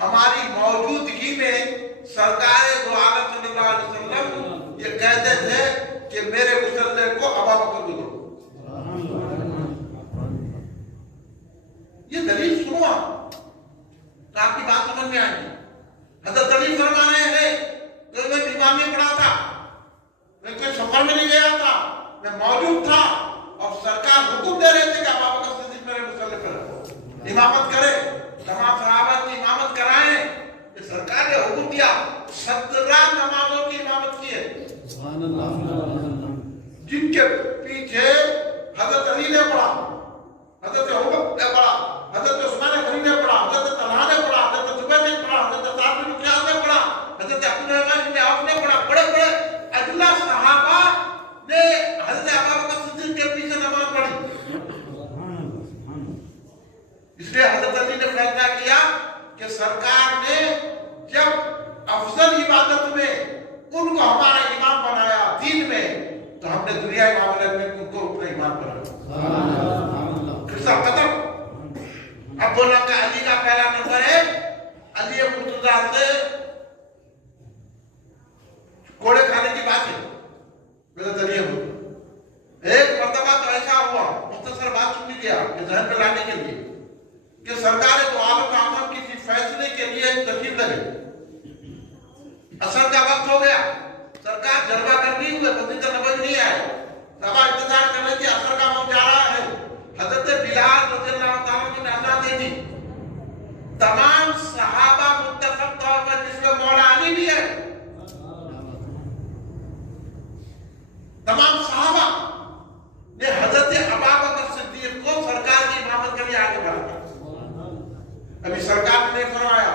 ہماری موجودگی میں سرکار دو عالم صلی اللہ علیہ وسلم یہ کہتے تھے کہ میرے مسلح کو ابو بکر کو دو۔ یہ دلیل میں آئیں گی. حضرت علی فرما رہے ہیں کہ میں بیمار میں پڑا تھا, میں کوئی سفر میں نہیں گیا تھا, میں موجود تھا اور سرکار حکم دے رہے تھے کہ ابو بکر صدیق میرے مصلی پر امامت کرے, تمام صحابہ کی امامت کرائیں. کہ سرکار نے حکم دیا 17 نمازوں کی امامت کی ہے سبحان اللہ, جن کے پیچھے حضرت علی نے پڑھا, حضرت عمر نے پڑھا, حضرت عثمان غنی نے پڑھا, حضرت طلحہ نے پڑھا, حضرت زبیر نے پڑھا, حضرت سعد بن معاذ نے پڑھا, حضرت عبدالرحمن بن عوف نے پڑھا. بڑے بڑے اجلا صحابہ نے حضرت ابوبکر صدیق کے پیچھے نماز پڑھی. اس لیے حضرت علی نے فیصلہ کیا کہ سرکار نے جب افضل عبادت میں ان کو ہمارا امام بنایا دین میں, تو ہم نے دنیائی معاملے میں ان کو اپنا امام بنایا. قصہ ختم. اب بولا کہ علی کا پہلا نمبر ہے علی مرتضیٰ سے کوڑے کھانے کی بات ہے. ایک مرتبہ تو ایسا ہوا, مختصر بات سن لیجیے آپ کے ذہن میں لانے کے لیے, کہ سرکار دو عالم اعظم کسی فیصلے کے لیے تشریف لگے. اثر کا وقت ہو گیا, سرکار جلوہ کر نہیں ہوئے, مسجد نبوی نہیں آئے, صحابہ انتظار کر رہے تھے اثر کا وقت جا رہا ہے. حضرت بلال رضی اللہ تعالیٰ کی نے اذان دے دی. تمام صحابہ متفق طور پر, جس میں مولا علی بھی ہے, تمام صحابہ نے حضرت ابوبکر صدیق کو سرکار کی امامت کے لیے آگے بڑھا. ابھی سرکار نے فرمایا,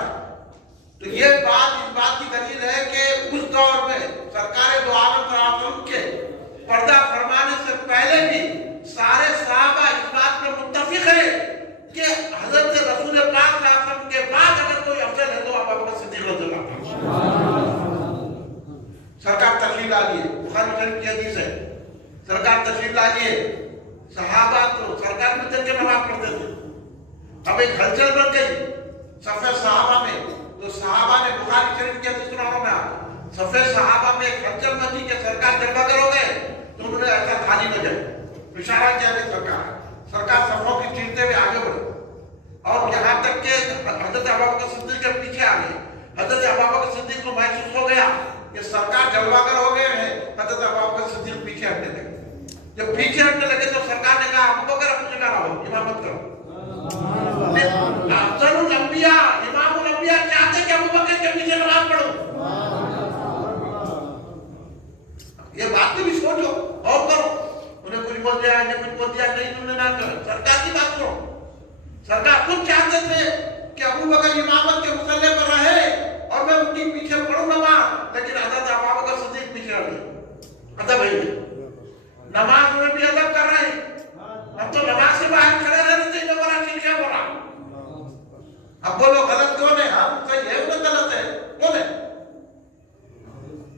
تو یہ بات اس بات کی دلیل ہے کہ اس دور میں سرکار دو عالم صلی اللہ علیہ وسلم کے پردہ فرمانے سے پہلے بھی سارے صحابہ اس بات پر متفق ہیں کہ حضرت رسول پاک صلی اللہ علیہ وسلم کے بعد اگر کوئی افضل ہے تو ابوبکر صدیق رضی اللہ عنہ. سرکار تشریف لالیے, بخاری شریف کی حدیث ہے, سرکار تشریف لالیے. صحابہ تو سرکار میں چل کے نماز پڑھتے تھے. اب ایک ہلچل بن گئی صفے صحابہ میں, تو صحابہ نے بخاری شریف کی حدیث سناؤں گا, صفے صحابہ میں ایک ہلچل بنی کہ سرکار جلوہ کرو گے, تو انہوں نے ایسا تھالی بجائی, اشارہ کیا ہے سرکار صفوں کی چیرتے ہوئے آگے بڑھے, اور یہاں تک کہ حضرت ابوبکر صدیق کے پیچھے آ گئے. حضرت ابوبکر صدیق کو محسوس ہو گیا کہ سرکار جلوہ گر ہو گئے ہیں. حضرت ابوبکر صدیق پیچھے ہٹنے لگے. جب پیچھے ہٹنے لگے تو سرکار نے کہا ابوبکر اپنی جگہ رہو, امامت کرو. افضل الانبیاء امام الانبیاء چاہتے کہ ابوبکر کے پیچھے نماز پڑھو. یہ بات بھی سوچو اور کرو. انہیں کچھ بول دیا, انہیں کچھ بول دیا, نہیں تم نے نہ کرو, سرکار کی بات کرو. سرکار خود چاہتے تھے کہ ابوبکر امامت کے مصلی پر رہے اور میں ان کے پیچھے پڑھوں نماز, لیکن حضرت ابوبکر صدیق پیچھے ہٹ گئے. ادب ہے, نماز میں بھی ادب کر رہے ہیں. اب تو نماز سے باہر کھڑے رہنے سے جو بڑا ٹھیک ہے بولا. اب بولو غلط کون ہے, ہم صحیح ہے وہ غلط ہے, کون ہے؟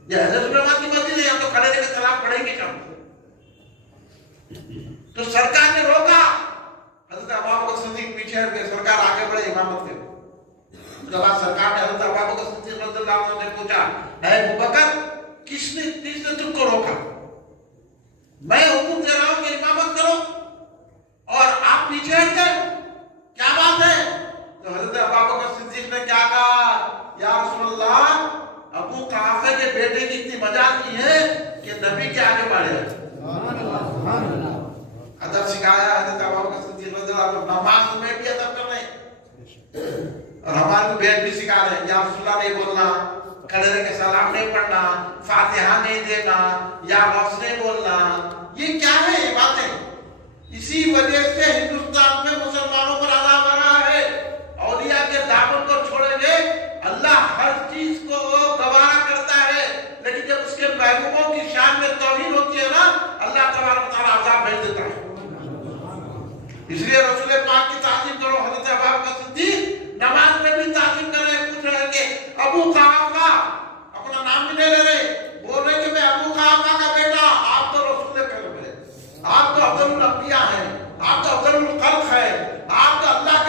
یہ حضرت نماز کی مسجد ہے, ہم تو کھڑے رہ کے سلام پڑھیں گے کم. تو سرکار نے روکا, حضرت ابوبکر صدیق پیچھے ہٹ گئے, سرکار آگے بڑھے امامت کے. اس کے بعد سرکار نے حضرت ابوبکر صدیق رضی اللہ عنہ سے پوچھا, اے ابوبکر کس نے تم کو روکا؟ میں حکم دے رہا ہوں کہ امامت کرو اور آپ پیچھے ہٹ گئے, کیا بات ہے؟ تو حضرت ابوبکر صدیق نے کیا کہا, یا رسول اللہ, ابو قحافہ کے بیٹے کی اتنی مجال کی ہے کہ نبی کے آگے بڑھے. ادب سکھایا حضرت ابوبکر صدیق رضی اللہ عنہ. نماز میں بھی ادب کر رہے ہیں اور ہمارے بیٹ بھی سکھا رہے ہیں, یا رسول اللہ نہیں بولنا, کھڑے رہ کے سلام نہیں پڑھنا, فاتحہ نہیں دینا, یا لفظ نہیں بولنا. یہ کیا ہے یہ باتیں؟ اسی وجہ سے ہندوستان میں مسلمانوں پر عذاب آ رہا ہے. اولیاء کے دامن کو چھوڑیں گے, اللہ ہر چیز کو گوارا کرتا ہے, لیکن جب اس کے محبوبوں کی شان میں توہین ہوتی ہے نا, اللہ تبارک و تعالیٰ عذاب بھیج دیتا ہے. اس لیے رسول پاک کی تعظیم کرو. حضرت ابوبکر صدیق نماز میں بھی تعظیم کر رہے, پوچھ رہے کہ ابو قحافہ, اپنا نام بھی نہیں لے رہے, بول رہے کہ میں ابو قحافہ کا بیٹا. آپ تو رسول پہلے, آپ تو افضل الانبیاء ہیں, آپ تو افضل الخلق ہیں, آپ تو اللہ کے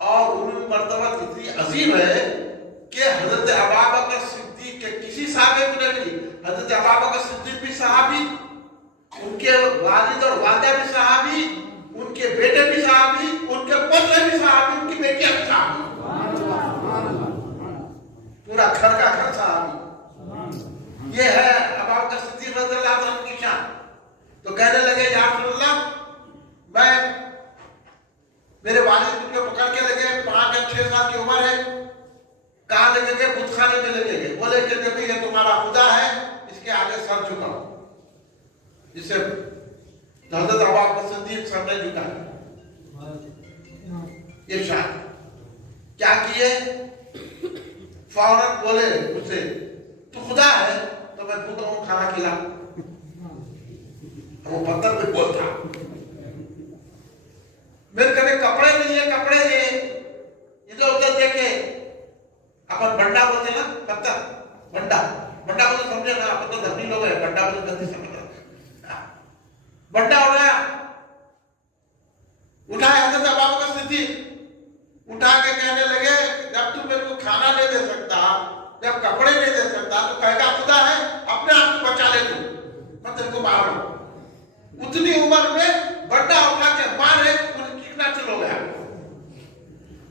اور ان میں مرتبہ اتنی عظیم ہے کہ حضرت ابوبکر صدیق کے کسی صحابی کو نہیں ملی. حضرت ابوبکر صدیق بھی صحابی, ان کے والد اور والدہ بھی صحابی, ان کے بیٹے بھی صحابی, ان کے پوتے بھی صحابی, ان کی بیٹیاں بھی صحابی, پورا گھر کا گھر صحابی. یہ ہے ابوبکر صدیق رضی اللہ عنہ کی شان. تو کہنے لگے یا رسول اللہ, میں میرے والد کو پکڑ کے لگے, 5 یا 6 سال کی عمر ہے, کہاں لگے گئے؟ بت خانے میں لگے گئے. بولے کہ نبی یہ تمہارا خدا ہے, اس کے آگے سر جھکاؤ. جسے حضرت ابوبکر صدیق سر نے جھکایا. یہ شان کیا کیے؟ فوراً بولے مجھ سے تو خدا ہے تو میں خود ہوں, کھانا کھلا. وہ پتھر پہ بولتا, میرے کبھی کپڑے نہیں ہے, کپڑے نہیں, ادھر ادھر دیکھے. اپن بنڈا بولتے نا, پتھر بنڈا, بنڈا بولتے سمجھے نا, اپن تو دھرمی لوگ ہیں, بنڈا بولتے گندی سمجھ رہا. بنڈا اٹھایا, اٹھایا حضرت ابوبکر صدیق, اٹھا کے کہنے لگے جب تو میرے کو کھانا نہیں دے سکتا, جب کپڑے نہیں دے سکتا, تو کہے گا خدا ہے, اپنے آپ کو بچا لے تو, میں تیرے کو ماروں. اتنی عمر میں بنڈا اٹھا کے مارے, کتنا چل ہو گیا.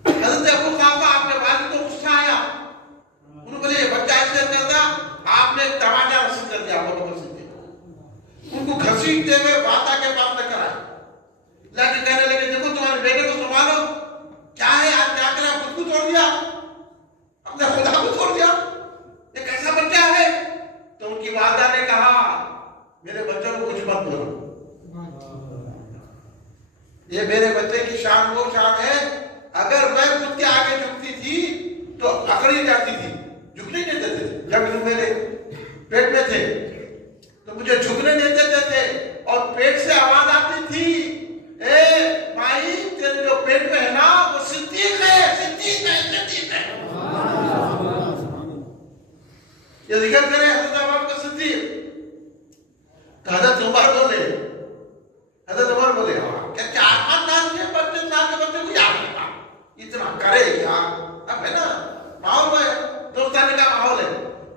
حضرت ابو قحافہ اپنے والد کو غصہ آیا, انہوں نے بولے یہ بچہ ایسے کرتا, آپ نے ایک تماچا رسید کر دیا ابوبکر صدیق. ان کو گھسیٹتے ہوئے باتا کے پاس لے کر آئے, لا کے کہنے لگے دیکھو تمہارے بیٹے کو سنبھالو, کیا ہے آج کیا کرا, خود کو چھوڑ دیا, اپنے خدا کو چھوڑ دیا, یہ کیسا بچہ ہے. تو ان کی والدہ نے کہا میرے بچوں کو کچھ مت بولو, یہ میرے بچے کی شان وہ شان ہے, اگر میں خود کے آگے جھکتی تھی تو اکڑی جاتی تھی, جھکنے نہیں دیتے تھے. جب وہ میرے پیٹ میں تھے تو مجھے جھکنے نہیں دیتے تھے, اور پیٹ سے آواز آتی تھی اے مائی تیرے جو پیٹ میں ہے نا وہ صدیق ہے, صدیق ہے, صدیق ہے. یہ ذکر کرے حضرت ابوبکر صدیق. حضرت عمر بولے, حضرت عمر بولے کیا 4-5 سال کے بچے, سال کے بچے کو یاد رکھا, اتنا کرے یار, اب ہے نا ماحول ہے, دوستانی کا ماحول ہے.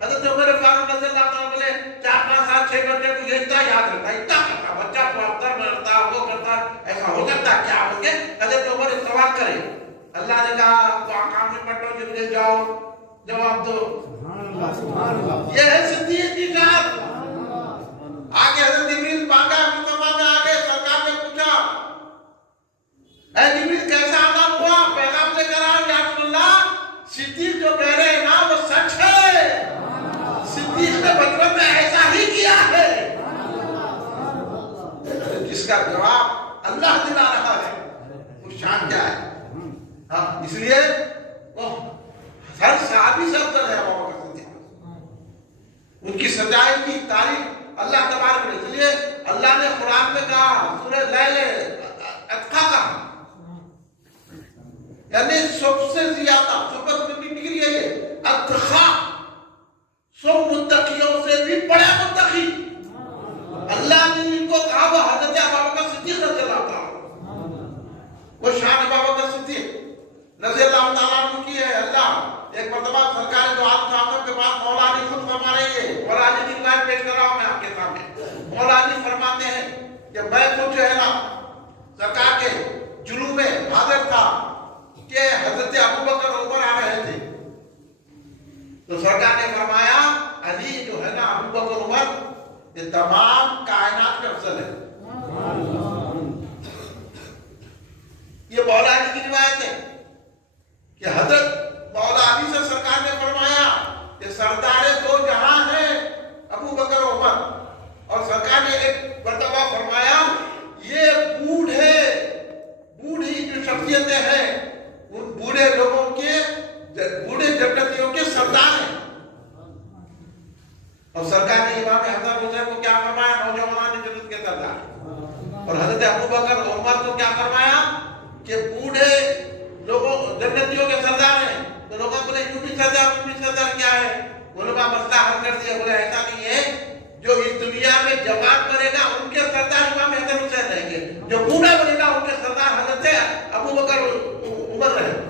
حضرت عمر فاروق رضی اللہ عنہ بولے 4-5 سال 6 بچے کو یہ اتنا یاد رکھتا, اتنا کرتا, بچہ کو اختر میں رکھتا, وہ کرتا, ایسا ہو سکتا کیا ہو کے. حضرت عمر سوال کرے, اللہ نے کہا تو آقام میں پٹو جبریل جاؤ جواب دو. یہ ہے صدیق کی شان. آگے حضرت جبریل مانگا مصطفیٰ میں, آگے سرکار نے پوچھا اے جبریل کیسا آدم ہوا, پیغام لے کر آؤ یا رسول اللہ, صدیق جو کہہ رہے ہیں نا وہ سچ ہے, صدیق نے بچپن میں ایسا ہی کیا ہے. جس کا جواب اللہ دلا رہا ہے وہ شان کیا ہے. ہاں اس لیے ہر صحابی سے افضل ہے ابوبکر صدیق, ان کی سجائی کی تعریف اللہ تبارک نے, اس لیے اللہ نے قرآن میں کہا سورہ لیل اتقا کا, یعنی سب سے زیادہ سپر ڈگری ہے یہ اتقا, سب متقیوں سے بھی بڑا متقی. اللہ نے ان کو کہا وہ حضرت ابوبکر صدیق رضی اللہ تعالیٰ, وہ شان ابوبکر صدیق رضی اللہ تعالیٰ عنہ کی ہے. اللہ ایک مرتبہ سرکار دو عالم صاحب کے بعد مولا علی خود فرما رہے ہیں, مولا علی کی روایت پیش کر رہا ہوں میں آپ کے سامنے. مولا علی فرماتے ہیں کہ میں خود جو ہے نا سرکار کے جلوس میں حاضر تھا کہ حضرت ابوبکر عمر آ رہے تھے, تو سرکار نے فرمایا علی جو ہے نا ابوبکر عمر یہ تمام کائنات کے افضل ہے. یہ مولا علی کی روایت ہے کہ حضرت مولا علی سے سرکار نے فرمایا کہ سردار دو جہاں ہیں ابوبکر عمر, اور سرکار نے ایک مرتبہ فرمایا یہ بوڑھی جو شخصیتیں ہیں ان بوڑھے لوگوں کے, بوڑھے جنتیوں کے سردار ہیں. اور سرکار نے امام حسن حسین کو کیا فرمایا, نوجوانان جنت کے سردار. اور حضرت ابوبکر عمر کو کیا فرمایا کہ بوڑھے لوگوں جنتیوں کے سردار ہیں. تو لوگوں کو بولے یوں بھی سردار کیا ہے, انہوں کا مسئلہ حل کر دیا. بولے ایسا نہیں ہے, جو اس دنیا میں جوان بنے گا ان کے سردار امام حسن حسین رہیں گے, جو بوڑھا بنے گا ان کے سردار حضرت ابوبکر عمر رہیں گے.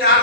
4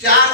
4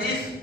20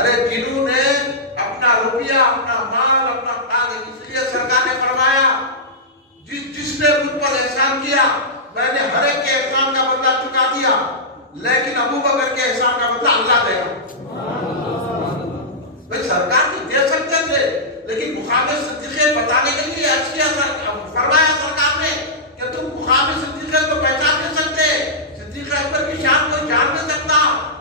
ارے جنہوں نے اپنا روپیہ، اپنا مال، اپنا کاغذ، اس لیے سرکار نے فرمایا جس نے مجھ پر احسان کیا میں نے ہر ایک کے احسان کا بدلہ چکا دیا، لیکن ابو بکر کے احسان کا بدلہ اللہ دے گا۔ بھئی سرکار بھی دے سکتے تھے، لیکن مخامد صدیقے بتانے کے لیے فرمایا سرکار نے کہ تم مخامد صدیقے کو پہچان نہیں سکتے، صدیق اکبر کی شان کوئی جان نہیں سکتا،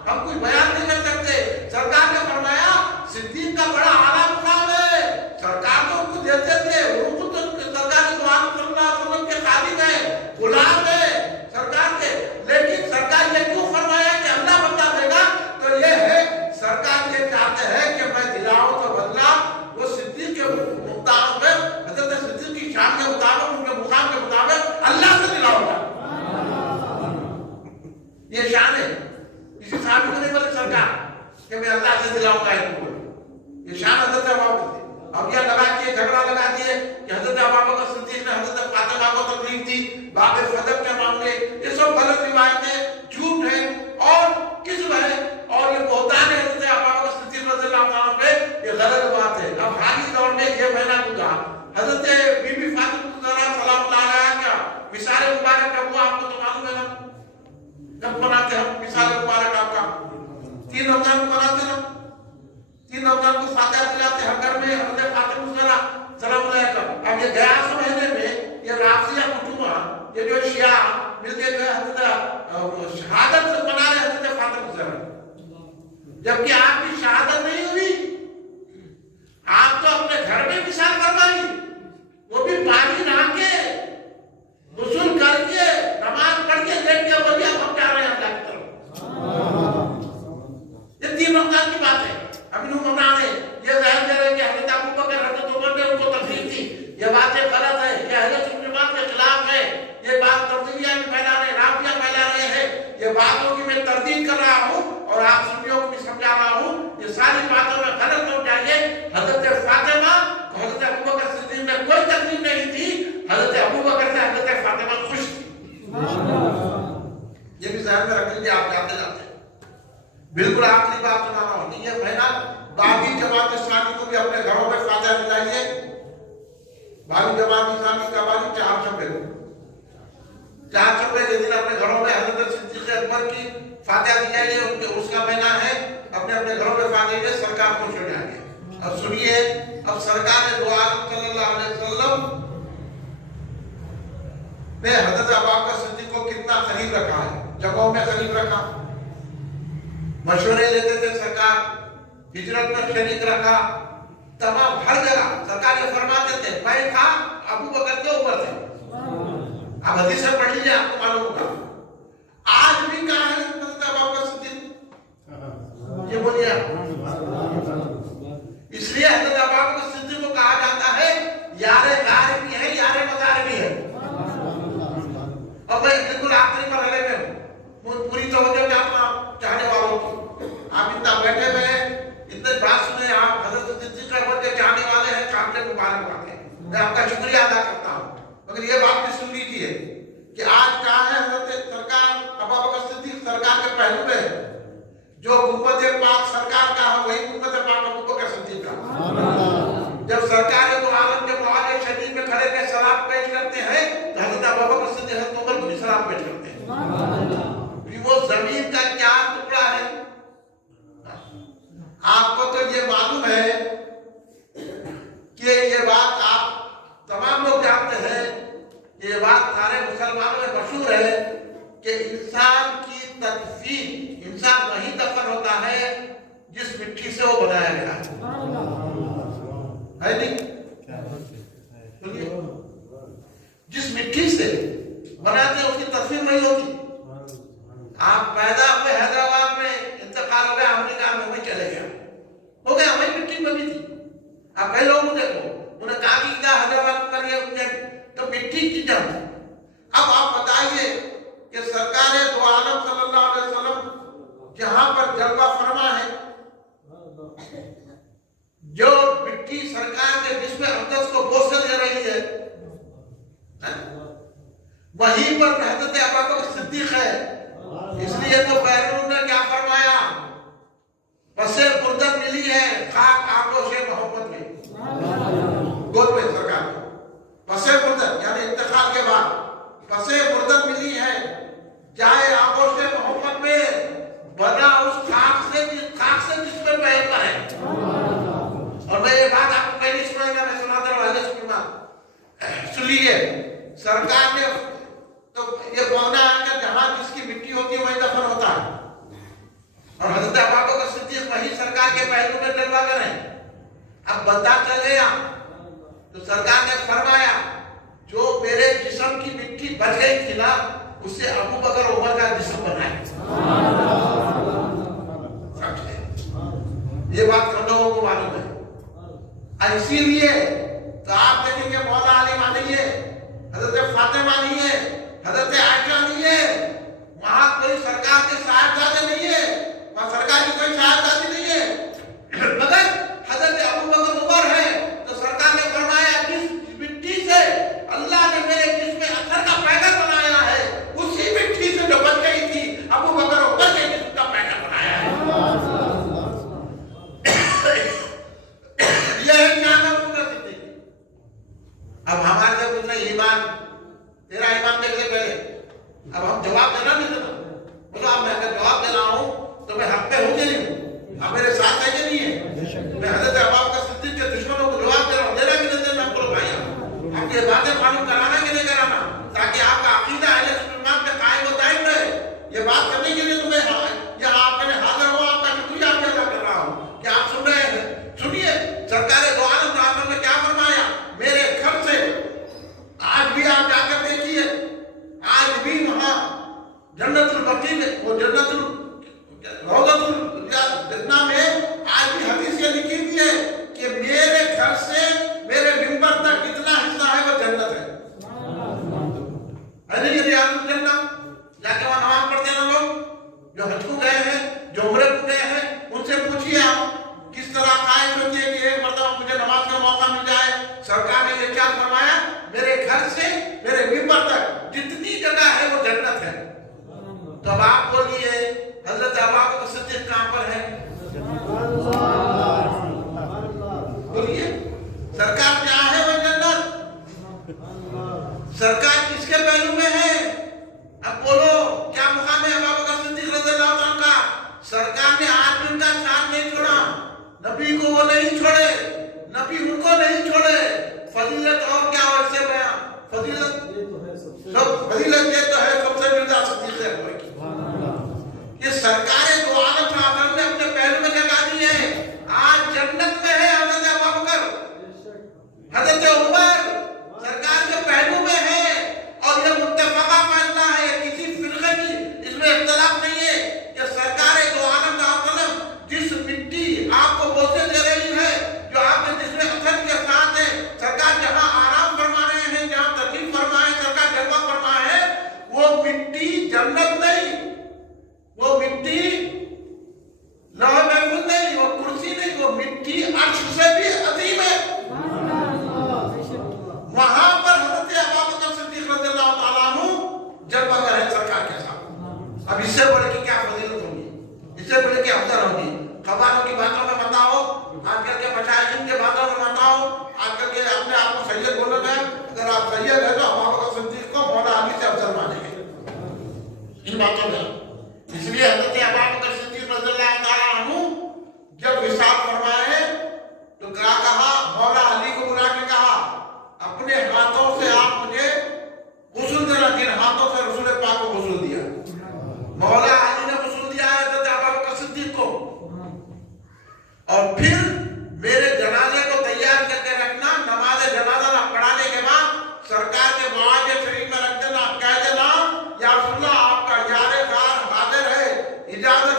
ہم کوئی بیان نہیں کر سکتے۔ سرکار نے فرمایا صدیق کا بڑا اعلیٰ مقام ہے، سرکار تو ان کو دیتے تھے، وہ خود سرکار کے دعا صلی اللہ علیہ وسلم کے خادم ہے، غلام ہے سرکار کے، لیکن سرکار یہ کیوں فرمایا کہ اللہ بندہ دے گا؟ تو یہ ہے سرکار یہ چاہتے ہیں کہ میں دلاؤں تو بدلا وہ صدیق کے مطابق، حضرت صدیق کی شان کے مطابق، ان کے مقام کے مطابق اللہ سے دلاؤں گا۔ یہ شان ہے، کسی صحابی کو نہیں بولے سرکار کہ میں اللہ سے دلاؤں گا ان کو، یہ شان حضرت ابوبکر تھی۔ اب یہ لگا کے جھگڑا لگا دیے کہ حضرت ابوبکر صدیق نے حضرت فاطمہ کو تکلیف دی، باب فضل کے معاملے، یہ سب غلط روایتیں، جھوٹ ہے اور کذب ہے اور یہ بہتان ہے حضرت ابوبکر صدیق رضی اللہ عنہ پہ، یہ غلط بات ہے۔ اب حالی دور میں یہ مہینہ گزرا، حضرت بی بی فاطمہ الزہرا سلام اللہ علیہا کا وصال مبارک کب ہوا آپ کو تو معلوم ہے نا؟ کب مناتے ہم وصال مبارک آپ کا؟ 3 رمضان کو مناتے نا، 3 رمضان کو فاتحہ دلاتے ہر گھر میں حضرت فاطمہ الزہرا سلام اللہ کا۔ اب یہ گیا سو مہینے میں یہ رافضیہ کٹوبہ، یہ جو شیعہ مل کے جو حضرت شہادت سے بنا رہے حضرت فاطمہ الزہرا، جبکہ آپ کی شہادت نہیں ہوئی، آپ تو اپنے گھر میں مثال فرمائی، وہ بھی پانی نہا کے غسل کر کے نماز پڑھ کے لیٹ کے وہ بھی ہم جا رہے ہیں اللہ کی طرف۔ یہ 3 رمضان کی بات ہے۔ اب انہوں ممنع ہے یہ ظاہر دے رہے کہ حضرت ابو بکر حضرت عمر نے ان کو تکلیف دی، یہ باتیں غلط ہے، یہ اہل سنت کے خلاف ہے، یہ بات تبدیلیاں میں پھیلا رہے، رافضیہ پھیلا رہے ہیں، یہ باتوں کی میں تردید کر رہا ہوں اور آپ سنیوں کو بھی سمجھا رہا ہوں، یہ ساری باتوں میں غلط ہو جائیے۔ حضرت فاطمہ کو حضرت ابو بکر صدیق میں کوئی تکلیف نہیں تھی، حضرت ابو بکر سے حضرت فاطمہ خوش تھی۔ یہ بھی ذہن میں رکھ لیجیے آپ جاتے جاتے۔ بالکل آخری بات سنا رہا ہوں، یہ مہینہ باقی جماعت اسلامی کو بھی اپنے گھروں میں فاتحہ دلائیے۔ باقی جماعت اسلامی کا باقی 4 شبے کے دن اپنے گھروں میں حضرت صدیق اکبر کی فاتحہ دلائیے، ان کے اس کا مہینہ ہے، اپنے اپنے گھروں میں فاتحہ دلائیے، سرکار خوش ہو جائیں گے۔ اب سنیے، اب سرکار دو عالم صلی اللہ علیہ وسلم نے حضرت ابوبکر صدیق کو کتنا قریب رکھا ہے، جگہوں میں قریب رکھا، مشورے لیتے تھے سرکار، ہجرت میں شریک رکھا، تمام ہر جگہ سرکار یہ فرماتے تھے، میں تھا ابو بکر کے اوپر تھے۔ اب حدیث سے پڑھ لیجیے آپ کو معلوم ہوگا۔ آج بھی کہاں ہے حضرت ابوبکر صدیق؟ یہ بولیے آپ۔ اس لیے حضرت ابوبکر صدیق کو کہا جاتا ہے یار غار بھی ہے، یار مزار بھی ہے۔ اور میں بالکل آخری مرحلے میں ہوں، پوری توجہ میں اپنا چاہنے والوں کی، آپ اتنا بیٹھے ہوئے ہیں، اتنے بات سنے، آپ حضرت صدیق اکبر کے چاہنے والے ہیں، چاہنے مبارکباد ہے، میں آپ کا شکریہ ادا کرتا ہوں۔ مگر یہ بات بھی سن لیجیے کہ آج کہاں ہے حضرت سرکار ابوبکر صدیق سرکار کے پہلو میں، جو گنبد پاک سرکار کا ہے وہی گنبد پاک ابوبکر صدیق کا۔ جب سرکار دو عالم کے معالے شریف میں کھڑے کے سلام پیش کرتے ہیں تو حضرت ابوبکر صدیق حضرت عمر کو بھی سلام پیش کرتے ہیں۔ وہ زمین کا کیا ٹکڑا ہے، آپ کو تو یہ معلوم ہے کہ یہ بات آپ تمام لوگ جانتے ہیں، یہ بات سارے مسلمانوں میں مشہور ہے کہ انسان کی تدفین، انسان وہیں دفن ہوتا ہے جس مٹی سے وہ بنایا گیا ہے نہیں؟ جس مٹی سے بناتے ہیں اس کی تدفین وہی ہوتی۔ آپ پیدا ہوئے حیدرآباد میں، انتقال ہو گیا امریکہ میں، وہیں چلے گیا، ہو گیا وہی مٹی بنی تھی۔ آپ کئی لوگوں کو دیکھو، انہیں کہا کہ کیا حیدرآباد پر یہ تو مٹی کی جم۔ اب آپ بتائیے کہ سرکار دو عالم صلی اللہ علیہ وسلم جہاں پر جلوہ فرما ہے، جو مٹی سرکار کے جسم اقدس کو بوسہ دے رہی ہے، وہیں پر حضرت ابوبکر صدیق ہے۔ اس لیے تو بیرون نے کیا فرمایا، پسے بردت ملی ہے خاک آگوش محبت میں گود میں سرکار کو پسے بردت یعنی انتقال کے بعد پسے بردت ملی ہے جائے آگوش محبت میں بنا اس خاک سے جس میں پیغمبر ہے. اور میں یہ بات آپ کو پہلی سنائیں گا, میں سناتا ہوں اہل سنت سن لیجیے. سرکار نے تو یہ بولنا ہے کہ جہاں جس کی مٹی ہوتی ہے وہیں دفن ہوتا ہے, اور حضرت ابوبکر صدیق وہیں سرکار کے پہلو میں جلوہ کریں. اب بندہ چل گیا تو سرکار نے فرمایا جو میرے جسم کی مٹی بچ گئی تھی نا اس سے ابوبکر عمر کا جسم بنائے. یہ بات ہم لوگوں کو معلوم ہے. اور اسی لیے تو آپ دیکھیں گے مولا علی نہیں ہے, حضرت فاطمہ نہیں ہے, حضرت عائشہ نہیں ہے, وہاں کوئی سرکار کے صاحبزادے نہیں ہے, وہاں سرکار کی کوئی صاحبزادی نہیں ہے, مگر حضرت ابوبکر عمر ہے. تو سرکار نے فرمایا جس مٹی سے اللہ نے میرے جسم میں اثر کا پیکر بنایا ہے اسی مٹی سے جو بچ گئی تھی ابوبکر عمر کے جسم کا پیکر بنایا ہے. اب ہمارے سے پوچھنا ایمان, تیرا ایمان دیکھ لے پہلے, اب ہم جواب دینا نہیں دینا. بولو اب میں اگر جواب دے رہا ہوں تو میں حق پہ ہوں کہ نہیں ہوں, اب میرے ساتھ ہے کہ نہیں ہے. میں حضرت ابوبکر صدیق کے دشمنوں کو جواب دے رہا ہوں, دینا کہ نہیں دینا بولو بھائی. آپ یہ باتیں معلوم کرانا کہ نہیں کرانا تاکہ آپ کا عقیدہ اہل سنت پہ قائم و دائم رہے. یہ بات کرنے کے لیے تمہیں یہاں آپ میں حاضر ہو, آپ کا شکریہ ادا کر رہا ہوں کہ آپ سن رہے ہیں. سنیے سرکار دو عالم نے کیا فرمایا, میرے گھر سے آج بھی آپ جا کر دیکھیے, آج بھی وہاں جنت البقیع میں وہ جنت روضۃ الجنہ میں آج بھی حدیث یہ لکھی ہوئی ہے کہ میرے گھر سے میرے منبر تک کتنا حصہ ہے وہ جنت ہے. ہے نہیں ریاض الجنہ, جا کے وہاں نماز پڑھتے ہیں لوگ جو حج کو گئے ہیں, جو عمرے کو گئے ہیں, ان سے پوچھیے آپ کس طرح خواہش ہوتی ہے کہ ایک مرتبہ مجھے نماز کا موقع مل جائے. سرکار نے یہ کیا فرمایا, میرے گھر سے میرے منبر تک جتنی جگہ ہے وہ جنت ہے. تو اب آپ بولیے حضرت ابوبکر صدیق کہاں پر ہے؟ بولیے سرکار کیا ہے وہ جنت؟ سرکار کس کے پہلو میں ہے؟ اب بولو کیا مقام ہے ابوبکر صدیق رضی اللہ عنہ کا؟ سرکار نے آج بھی ان کا ساتھ نہیں چھوڑا, نبی کو وہ نہیں چھوڑے, نبی ان کو نہیں چھوڑے. فضیلت اور کیا اور سے بیان, فضیلت فضیلت یہ تو ہے سب سے مرزا صدیق اکبر کی. یہ سرکار دو عالم صاحب نے اپنے پہلو میں لگا دی ہے. آج جنت میں ہے حضرت ابوبکر, حضرت عمر سرکار کے پہلو میں ہے, اور یہ متفقہ فیصلہ ہے, کسی فرقے کی اس میں اختلاف نہیں ہے کہ سرکار دو عالم صاحب جس مٹی آپ کو بوسے دے رہی ہے, جو آپ کے جس میں اثر کے ساتھ ہے, سرکار جہاں آرام فرما رہے ہیں, جہاں تکلیف فرمائے, سرکار جلوہ فرما ہے, وہ مٹی جنت نہیں, وہ مٹی لوح محفوظ نہیں, وہ کرسی نہیں, وہ مٹی عرش سے بھی عظیم ہے. وہاں پر حضرت ابوبکر صدیق رضی اللہ تعالیٰ عنہ جلوہ کر ہے سرکار کے ساتھ. اب اس سے بڑے کی کیا فضیلت ہوگی, اس سے بڑے کی افضل ہوگی. قبائلوں کی باتوں میں بتاؤ, آج کل کے مشائخین کے باتوں میں بتاؤ, آج کل کے اپنے آپ کو سید بولو گے, اگر آپ سید ہے تو ابوبکر صدیق کو مولا علی سے افضل مانیں گے ان باتوں میں. اس لیے حضرت ابوبکر صدیق رضی اللہ تعالیٰ عنہ جب وصال فرمائے تو کیا کہا, مولا علی کو بلا کے کہا اپنے ہاتھوں سے آپ مجھے غسل دینا. جن ہاتھوں سے رسول پاک کو غسل دیا, مولا علی نے غسل دیا ہے حضرت ابوبکر صدیق کو. اور پھر میرے جنازے کو تیار کر کے رکھنا, نماز جنازہ پڑھانے کے بعد سرکار کے معاذ شریف میں رکھ دینا, کہہ دینا یا رسول اللہ آپ کا یار غار حاضر ہے, اجازت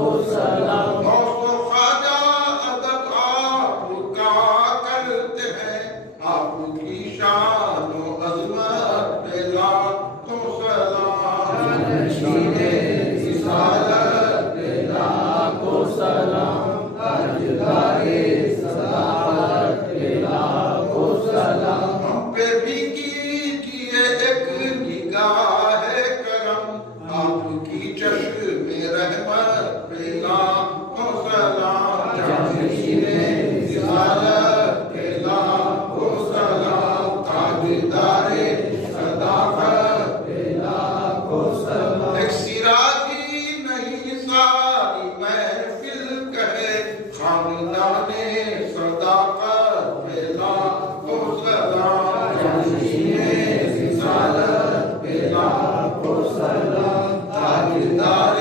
دوستو خواجہ ادب آپ کا کرتے ہیں، آپ کی شان و عظمت پہ لاکھوں سلام، رسالت پہ لاکھوں سلام، تاجدارِ صداقت پہ لاکھوں سلام، ہم پہ بھی کیجئے ایک نگاہ کرم، آپ کی چشم رحمت پہ لاکھوں سلام، جانشین رسالت پہ لاکھوں سلام، تاجدارِ صداقت پہ لاکھوں سلام، ایک سراجی نہیں ساری محفل کہے، خاندان صداقت پہ لاکھوں سلام، جانشین رسالت پہ لاکھوں سلام، تاجدار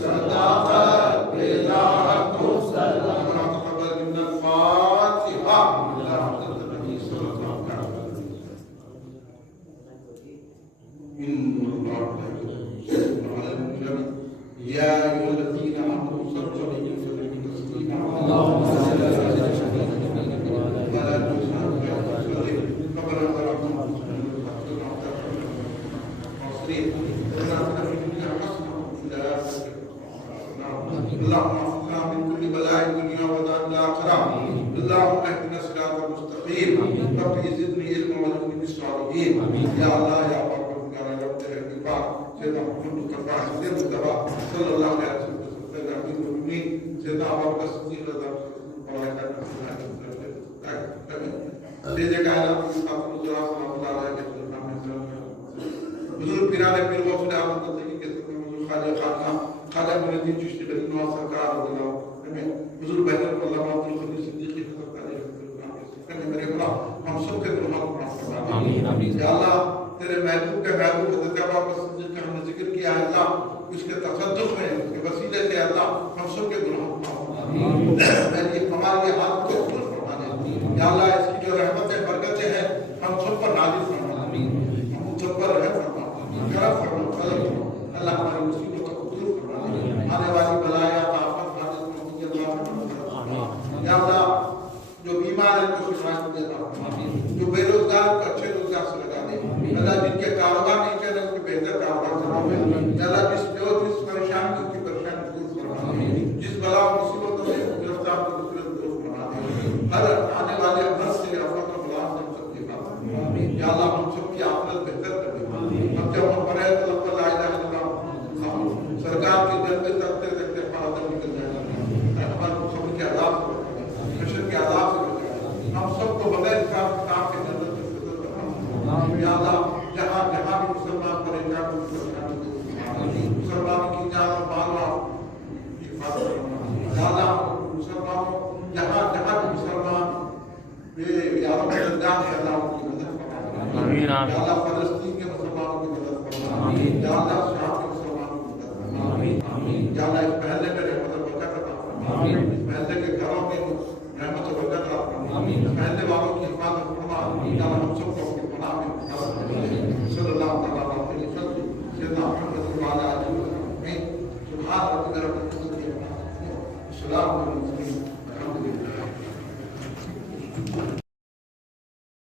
صداقت پہ لاکھوں سلام، تقبل منا الفاتحہ، النبی صلی اللہ علیہ وسلم، ان اللہ یا ایھا الذین آمنوا صلوا علیہ وسلم تسلیما، اللهم صل علی سیدنا محمد وعلی آلہ وصحبہ وسلم، ربنا ظلمنا انفسنا اللهم اغفر من كل بلاء الدنيا وعذاب الآخرة، اللهم اهدنا الصراط المستقيم، رب زدني علما وارزقني بالصالحين، يا الله يا رب يا رب سيدنا محمد صلى الله عليه وسلم، سيدنا المؤمنين سيدنا ابو بکر الصدیق رضی اللہ عنہ، سید کائنات سلام اللہ علیہ وسلم، حضور پیران پیر غوث اعظم زندگی کے سلام، حضور خواجہ خانقاہ خواجہ معین الدین چشتی غریب نواز سرکار رضی اللہ عنہ، حضور بہتر علامہ عبد القادر صدیقی حضرت علیہ وسلم، میرے مولا ہم سب کے گناہوں کو معاف فرما، یا اللہ تیرے محبوب کے محبوب حضرت ابو بکر صدیق کا ہم نے ذکر کیا ہے، اللہ اس کے تصدق میں اس کے وسیلے سے اللہ ہم سب کے گناہوں کو معاف فرما، ہمارے ہاتھ کو قبول فرما دے، یا اللہ اس کی جو رحمتیں برکتیں ہیں ہم سب پر نازل فرما، ہم سب پر رحم فرما، کرم فرما، فضل فرما، اللہ ہماری مصیبت کو دور فرما دے، آنے والی بلایات آفات حادث محمدی اللہ فرما، یا اللہ جو بیمار ہے کو شفایت دے فرما، جو بے روزگار کو اچھے روزگار سے لگا دے، اللہ جن کے کاروبار نہیں چل رہے ان کے بہتر کاروبار سے لگا دے، اللہ جس پریشان کی اس کی پریشانی دور فرما دے، جس بلا و مصیبتوں سے گرفتار کو مصیبت دور فرما دے، ہر آنے والے مرض سے افات و بلا سے ہم سب کی حفاظت فرما، یا اللہ ہم سب کی عاقبت بہتر کر دے، ہم جب ہم پڑھے تو لفظ لا الہ الا اللہ سرکار کی دل میں تکتے تکتے حاضر نکل جائے گا، ہمارے سب کے عذاب سے بچائے گا، حشر کے عذاب سے بچائے گا، ہم سب کو بغیر حساب کتاب کے جنت میں فضل فرما، یا اللہ جہاں جہاں بھی مسلمان پریشان ہو مسلمان کی جان اور مال و حفاظت فرما، یا اللہ مسلمانوں جہاں جہاں بھی مسلمان بے یاروں میں زندان ہے اللہ ان کی مدد فرما، یا اللہ فلسطین کے مسلمانوں کی مدد فرما، یا اللہ